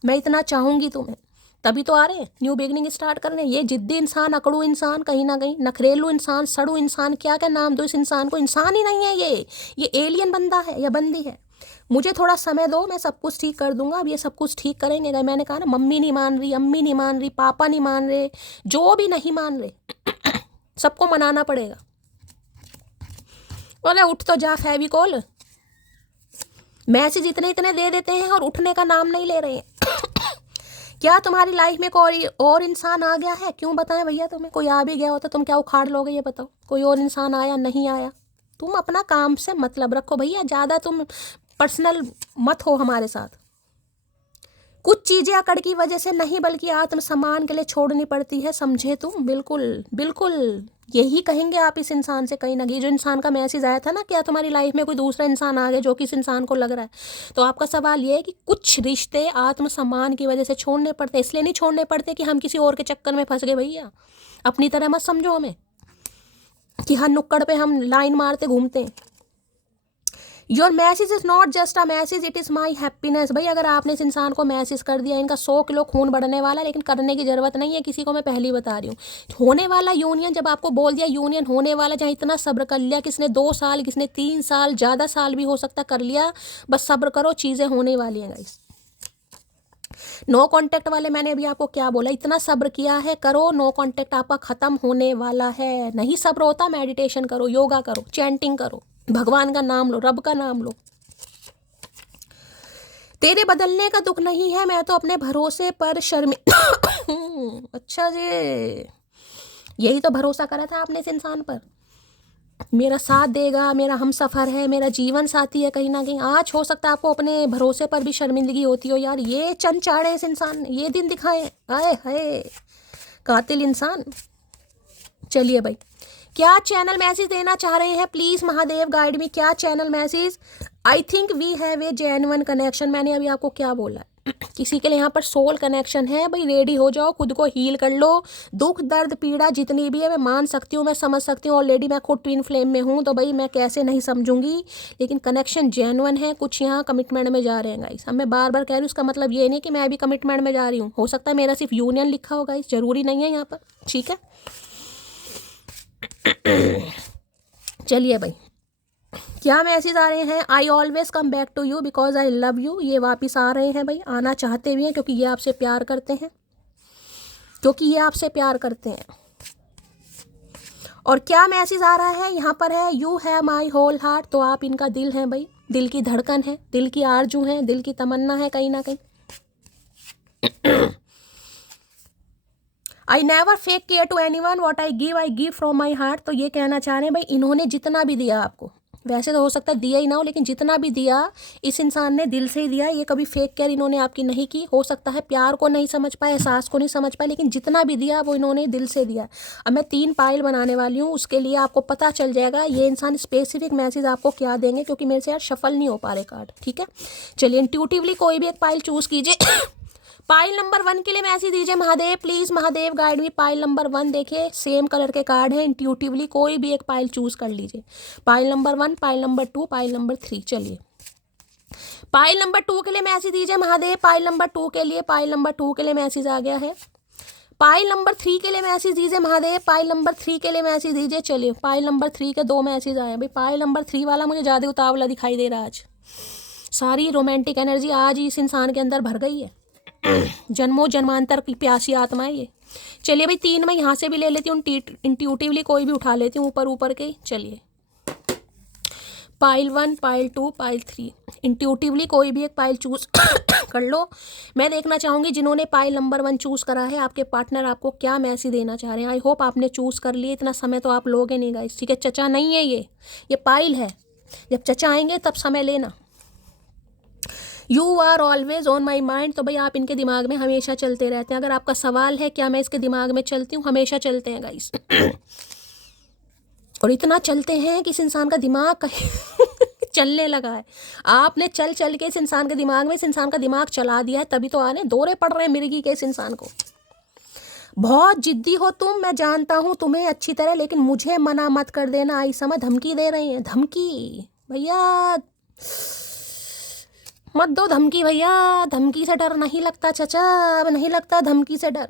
मैं इतना चाहूंगी तुम्हें, तभी तो आ रहे हैं न्यू बिगनिंग स्टार्ट करने। ये जिद्दी इंसान, अकड़ू इंसान, कहीं ना कहीं नखरेलू इंसान, सड़ू इंसान, क्या क्या नाम दो इस इंसान को, इंसान ही नहीं है ये एलियन बंदा है या बंदी है। मुझे थोड़ा समय दो, मैं सब कुछ ठीक कर दूंगा। अब ये सब कुछ ठीक करेंगे। अगर मैंने कहा ना, मम्मी नहीं मान रही, अम्मी नहीं मान रही, पापा नहीं मान रहे, जो भी नहीं मान रहे सबको मनाना पड़ेगा। बोले उठ तो जा फेविकोल, मैसेज इतने इतने दे देते हैं और उठने का नाम नहीं ले रहे हैं। क्या तुम्हारी लाइफ में कोई और इंसान आ गया है? क्यों बताएं भैया, तुम्हें कोई आ भी गया होता तुम क्या उखाड़ लोगे, ये बताओ। कोई और इंसान आया नहीं आया, तुम अपना काम से मतलब रखो भैया, ज़्यादा तुम पर्सनल मत हो हमारे साथ। कुछ चीज़ें अकड़ की वजह से नहीं, बल्कि आत्मसम्मान के लिए छोड़नी पड़ती है, समझे तुम। बिल्कुल बिल्कुल यही कहेंगे आप इस इंसान से कहीं ना कहीं। जो इंसान का मैसेज आया था ना, क्या तुम्हारी लाइफ में कोई दूसरा इंसान आ गया जो कि इस इंसान को लग रहा है, तो आपका सवाल ये है कि कुछ रिश्ते आत्मसम्मान की वजह से छोड़ने पड़ते। इसलिए नहीं छोड़ने पड़ते कि हम किसी और के चक्कर में फंस गए भैया। अपनी तरह मत समझो हमें कि हर नुक्कड़ पे हम लाइन मारते घूमते हैं। Your message is not just a message, it is my happiness. भाई अगर आपने इस इंसान को मैसेज कर दिया, इनका 100 किलो खून बढ़ने वाला है, लेकिन करने की ज़रूरत नहीं है किसी को, मैं पहली बता रही हूँ। होने वाला यूनियन, जब आपको बोल दिया यूनियन होने वाला, जहाँ इतना सब्र कर लिया, किसने 2 साल, किसने 3 साल, ज़्यादा साल भी हो सकता कर लिया, बस सब्र करो, चीज़ें होने वाली हैं गाइस। नो कांटेक्ट वाले मैंने अभी आपको क्या बोला, इतना सब्र किया है, करो। नो कांटेक्ट आपका ख़त्म होने वाला है। नहीं सब्र होता, मेडिटेशन करो, योगा करो, चैंटिंग करो, भगवान का नाम लो, रब का नाम लो। तेरे बदलने का दुख नहीं है, मैं तो अपने भरोसे पर अच्छा जी, यही तो भरोसा करा था आपने इस इंसान पर, मेरा साथ देगा, मेरा हम सफ़र है, मेरा जीवन साथी है। कहीं ना कहीं आज हो सकता है आपको अपने भरोसे पर भी शर्मिंदगी होती हो। यार ये चंद चाड़े इस इंसान ने, ये दिन दिखाए, आए हाय कातिल इंसान। चलिए भाई, क्या चैनल मैसेज देना चाह रहे हैं, प्लीज़ महादेव गाइड मी। क्या channel message? I think we have a genuine connection. मैंने अभी आपको क्या बोला, किसी के लिए यहाँ पर सोल कनेक्शन है भाई। रेडी हो जाओ, खुद को हील कर लो। दुख दर्द पीड़ा जितनी भी है मैं मान सकती हूँ, मैं समझ सकती हूँ। ऑलरेडी मैं खुद ट्विन फ्लेम में हूँ, तो भाई मैं कैसे नहीं समझूंगी। लेकिन कनेक्शन जेन्युइन है, कुछ यहाँ कमिटमेंट में जा रहे हैं गाइस। अब मैं बार बार कह रही हूँ, उसका मतलब ये नहीं कि मैं अभी कमिटमेंट में जा रही हूँ। हो सकता है मेरा सिर्फ यूनियन लिखा होगा, इस जरूरी नहीं है यहाँ पर, ठीक है। चलिए भाई, क्या मैसेज आ रहे हैं? I always come back to you because I love you. ये वापस आ रहे हैं भाई, आना चाहते भी हैं क्योंकि ये आपसे प्यार करते हैं, क्योंकि ये आपसे प्यार करते हैं। और क्या मैसेज आ रहा है यहाँ पर है, you have my whole heart. तो आप इनका दिल है भाई, दिल की धड़कन है, दिल की आरजू है, दिल की तमन्ना है कहीं ना कहीं। I never fake care to anyone, what I give from my heart. तो ये कहना चाह रहे हैं भाई, इन्होंने जितना भी दिया आपको, वैसे तो हो सकता है दिया ही ना हो, लेकिन जितना भी दिया इस इंसान ने दिल से ही दिया। ये कभी फेक केयर इन्होंने आपकी नहीं की। हो सकता है प्यार को नहीं समझ पाए, एहसास को नहीं समझ पाए, लेकिन जितना भी दिया वो इन्होंने दिल से दिया। अब मैं 3 पाइल बनाने वाली हूँ, उसके लिए आपको पता चल जाएगा ये इंसान स्पेसिफिक मैसेज आपको क्या देंगे, क्योंकि मेरे से यार शफल नहीं हो पा रहे कार्ड। ठीक है, चलिए इंट्यूटिवली कोई भी एक पाइल चूज कीजिए। पाइल नंबर 1 के लिए मैसेज दीजिए Mahadev, please Mahadev guide me. Pile number 1 देखिए, सेम कलर के कार्ड है। इंट्यूटिवली कोई भी एक पाइल चूज कर लीजिए। Pile number 1, pile number 2, pile number 3। चलिए पाइल नंबर 2 के लिए मैसेज दीजिए महादेव। पाइल नंबर 2 के लिए, पाइल नंबर 2 के लिए मैसेज आ गया है। पाइल नंबर 3 के लिए मैसेज दीजिए महादेव। पाइल नंबर 3 के लिए मैसेज दीजिए। चलिए पाइल नंबर 3 के 2 मैसेज आए भाई। पाइल नंबर 3 वाला मुझे ज़्यादा उतावला दिखाई दे रहा है आज। सारी रोमांटिक एनर्जी आज इस इंसान के अंदर भर गई है। जन्मों जन्मांतर की प्यासी आत्मा है ये। चलिए भाई 3 मैं यहाँ से भी ले लेती हूँ, इंट्यूटिवली कोई भी उठा लेती हूँ ऊपर ऊपर के। चलिए पाइल 1, पाइल 2, पाइल 3। इंट्यूटिवली कोई भी एक पाइल चूज कर लो। मैं देखना चाहूँगी जिन्होंने पाइल नंबर 1 चूज़ करा है, आपके पार्टनर आपको क्या मैसेज देना चाह रहे हैं। आई होप आपने चूज़ कर लिए। इतना समय तो आप लोगे नहीं गाइस, ठीक है। चचा नहीं है ये पाइल है। जब चचा आएंगे तब समय लेना। You are always on my mind. तो भाई आप इनके दिमाग में हमेशा चलते रहते हैं। अगर आपका सवाल है क्या मैं इसके दिमाग में चलती हूँ, हमेशा चलते हैं गाइस। और इतना चलते हैं कि इस इंसान का दिमाग कहीं चलने लगा है। आपने चल चल के इस इंसान के दिमाग में, इस इंसान का दिमाग चला दिया है, तभी तो आने दौरे पड़ रहे हैं मिर्गी के इस इंसान को। बहुत जिद्दी हो तुम, मैं जानता हूँ तुम्हें अच्छी तरह, लेकिन मुझे मना मत कर देना। आई समझ, धमकी दे रही हैं। धमकी भैया मत दो धमकी भैया। धमकी से डर नहीं लगता चचा, अब नहीं लगता धमकी से डर।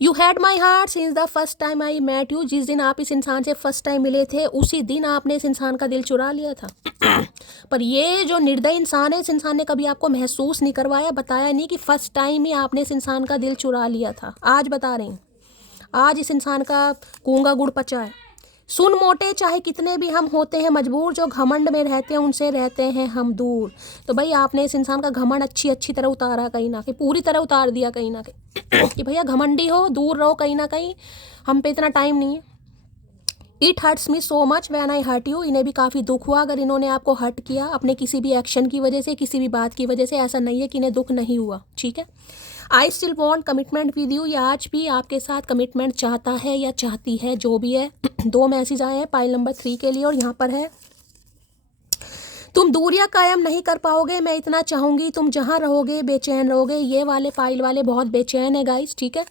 You had my heart since the first time I met you. जिस दिन आप इस इंसान से फर्स्ट टाइम मिले थे, उसी दिन आपने इस इंसान का दिल चुरा लिया था। पर ये जो निर्दयी इंसान है, इस इंसान ने कभी आपको महसूस नहीं करवाया, बताया नहीं कि फर्स्ट टाइम ही आपने इस इंसान का दिल चुरा लिया था। आज बता रहे हैं, आज इस इंसान का कूंगा गुड़ पचा है। सुन मोटे चाहे कितने भी हम होते हैं मजबूर, जो घमंड में रहते हैं उनसे रहते हैं हम दूर। तो भाई आपने इस इंसान का घमंड अच्छी तरह उतारा, कहीं ना कहीं पूरी तरह उतार दिया कहीं ना कहीं कि भैया घमंडी हो, दूर रहो कहीं ना कहीं, हम पे इतना टाइम नहीं है। It hurts me so much when I hurt you. इन्हें भी काफ़ी दुख हुआ अगर इन्होंने आपको हर्ट किया अपने किसी भी एक्शन की वजह से, किसी भी बात की वजह से। ऐसा नहीं है कि इन्हें दुख नहीं हुआ, ठीक है। I still want commitment with you. या आज भी आपके साथ कमिटमेंट चाहता है या चाहती है, जो भी है। 2 मैसेज आए हैं पाइल नंबर 3 के लिए, और यहाँ पर है तुम दूरियां कायम नहीं कर पाओगे, मैं इतना चाहूँगी तुम जहाँ रहोगे बेचैन रहोगे। ये वाले पाइल वाले बहुत बेचैन है गाइस, ठीक है।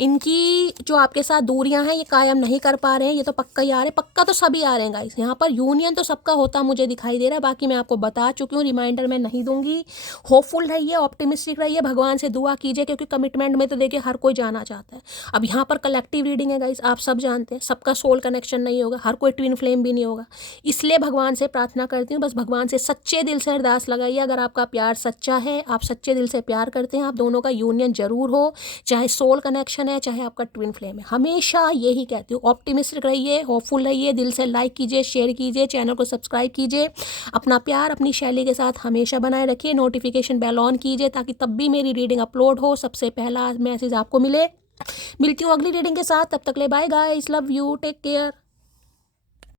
इनकी जो आपके साथ दूरियां हैं ये कायम नहीं कर पा रहे हैं। ये तो पक्का ही आ रहे हैं, पक्का तो सभी आ रहे हैं गाइस। यहाँ पर यूनियन तो सबका होता मुझे दिखाई दे रहा है। बाकी मैं आपको बता चुकी हूँ, रिमाइंडर मैं नहीं दूंगी। होपफुल रहिए, ऑप्टिमिस्टिक रहिए, भगवान से दुआ कीजिए, क्योंकि कमिटमेंट में तो देखिए हर कोई जाना चाहता है। अब यहाँ पर कलेक्टिव रीडिंग है गाइस, आप सब जानते हैं सबका सोल कनेक्शन नहीं होगा, हर कोई ट्विन फ्लेम भी नहीं होगा। इसलिए भगवान से प्रार्थना करती हूँ, बस भगवान से सच्चे दिल से अरदास लगाइए। अगर आपका प्यार सच्चा है, आप सच्चे दिल से प्यार करते हैं, आप दोनों का यूनियन जरूर हो, चाहे सोल कनेक्शन है चाहे आपका ट्विन फ्लेम है। हमेशा यही कहती हूँ, ऑप्टिमिस्टिक रहिए, होपफुल रहिए, दिल से लाइक कीजिए, शेयर कीजिए, चैनल को सब्सक्राइब कीजिए। अपना प्यार अपनी शैली के साथ हमेशा बनाए रखिए। नोटिफिकेशन बेल ऑन कीजिए ताकि तब भी मेरी रीडिंग अपलोड हो सबसे पहला मैसेज आपको मिले। मिलती हूँ अगली रीडिंग के साथ, तब तक ले bye guys, love you, take care.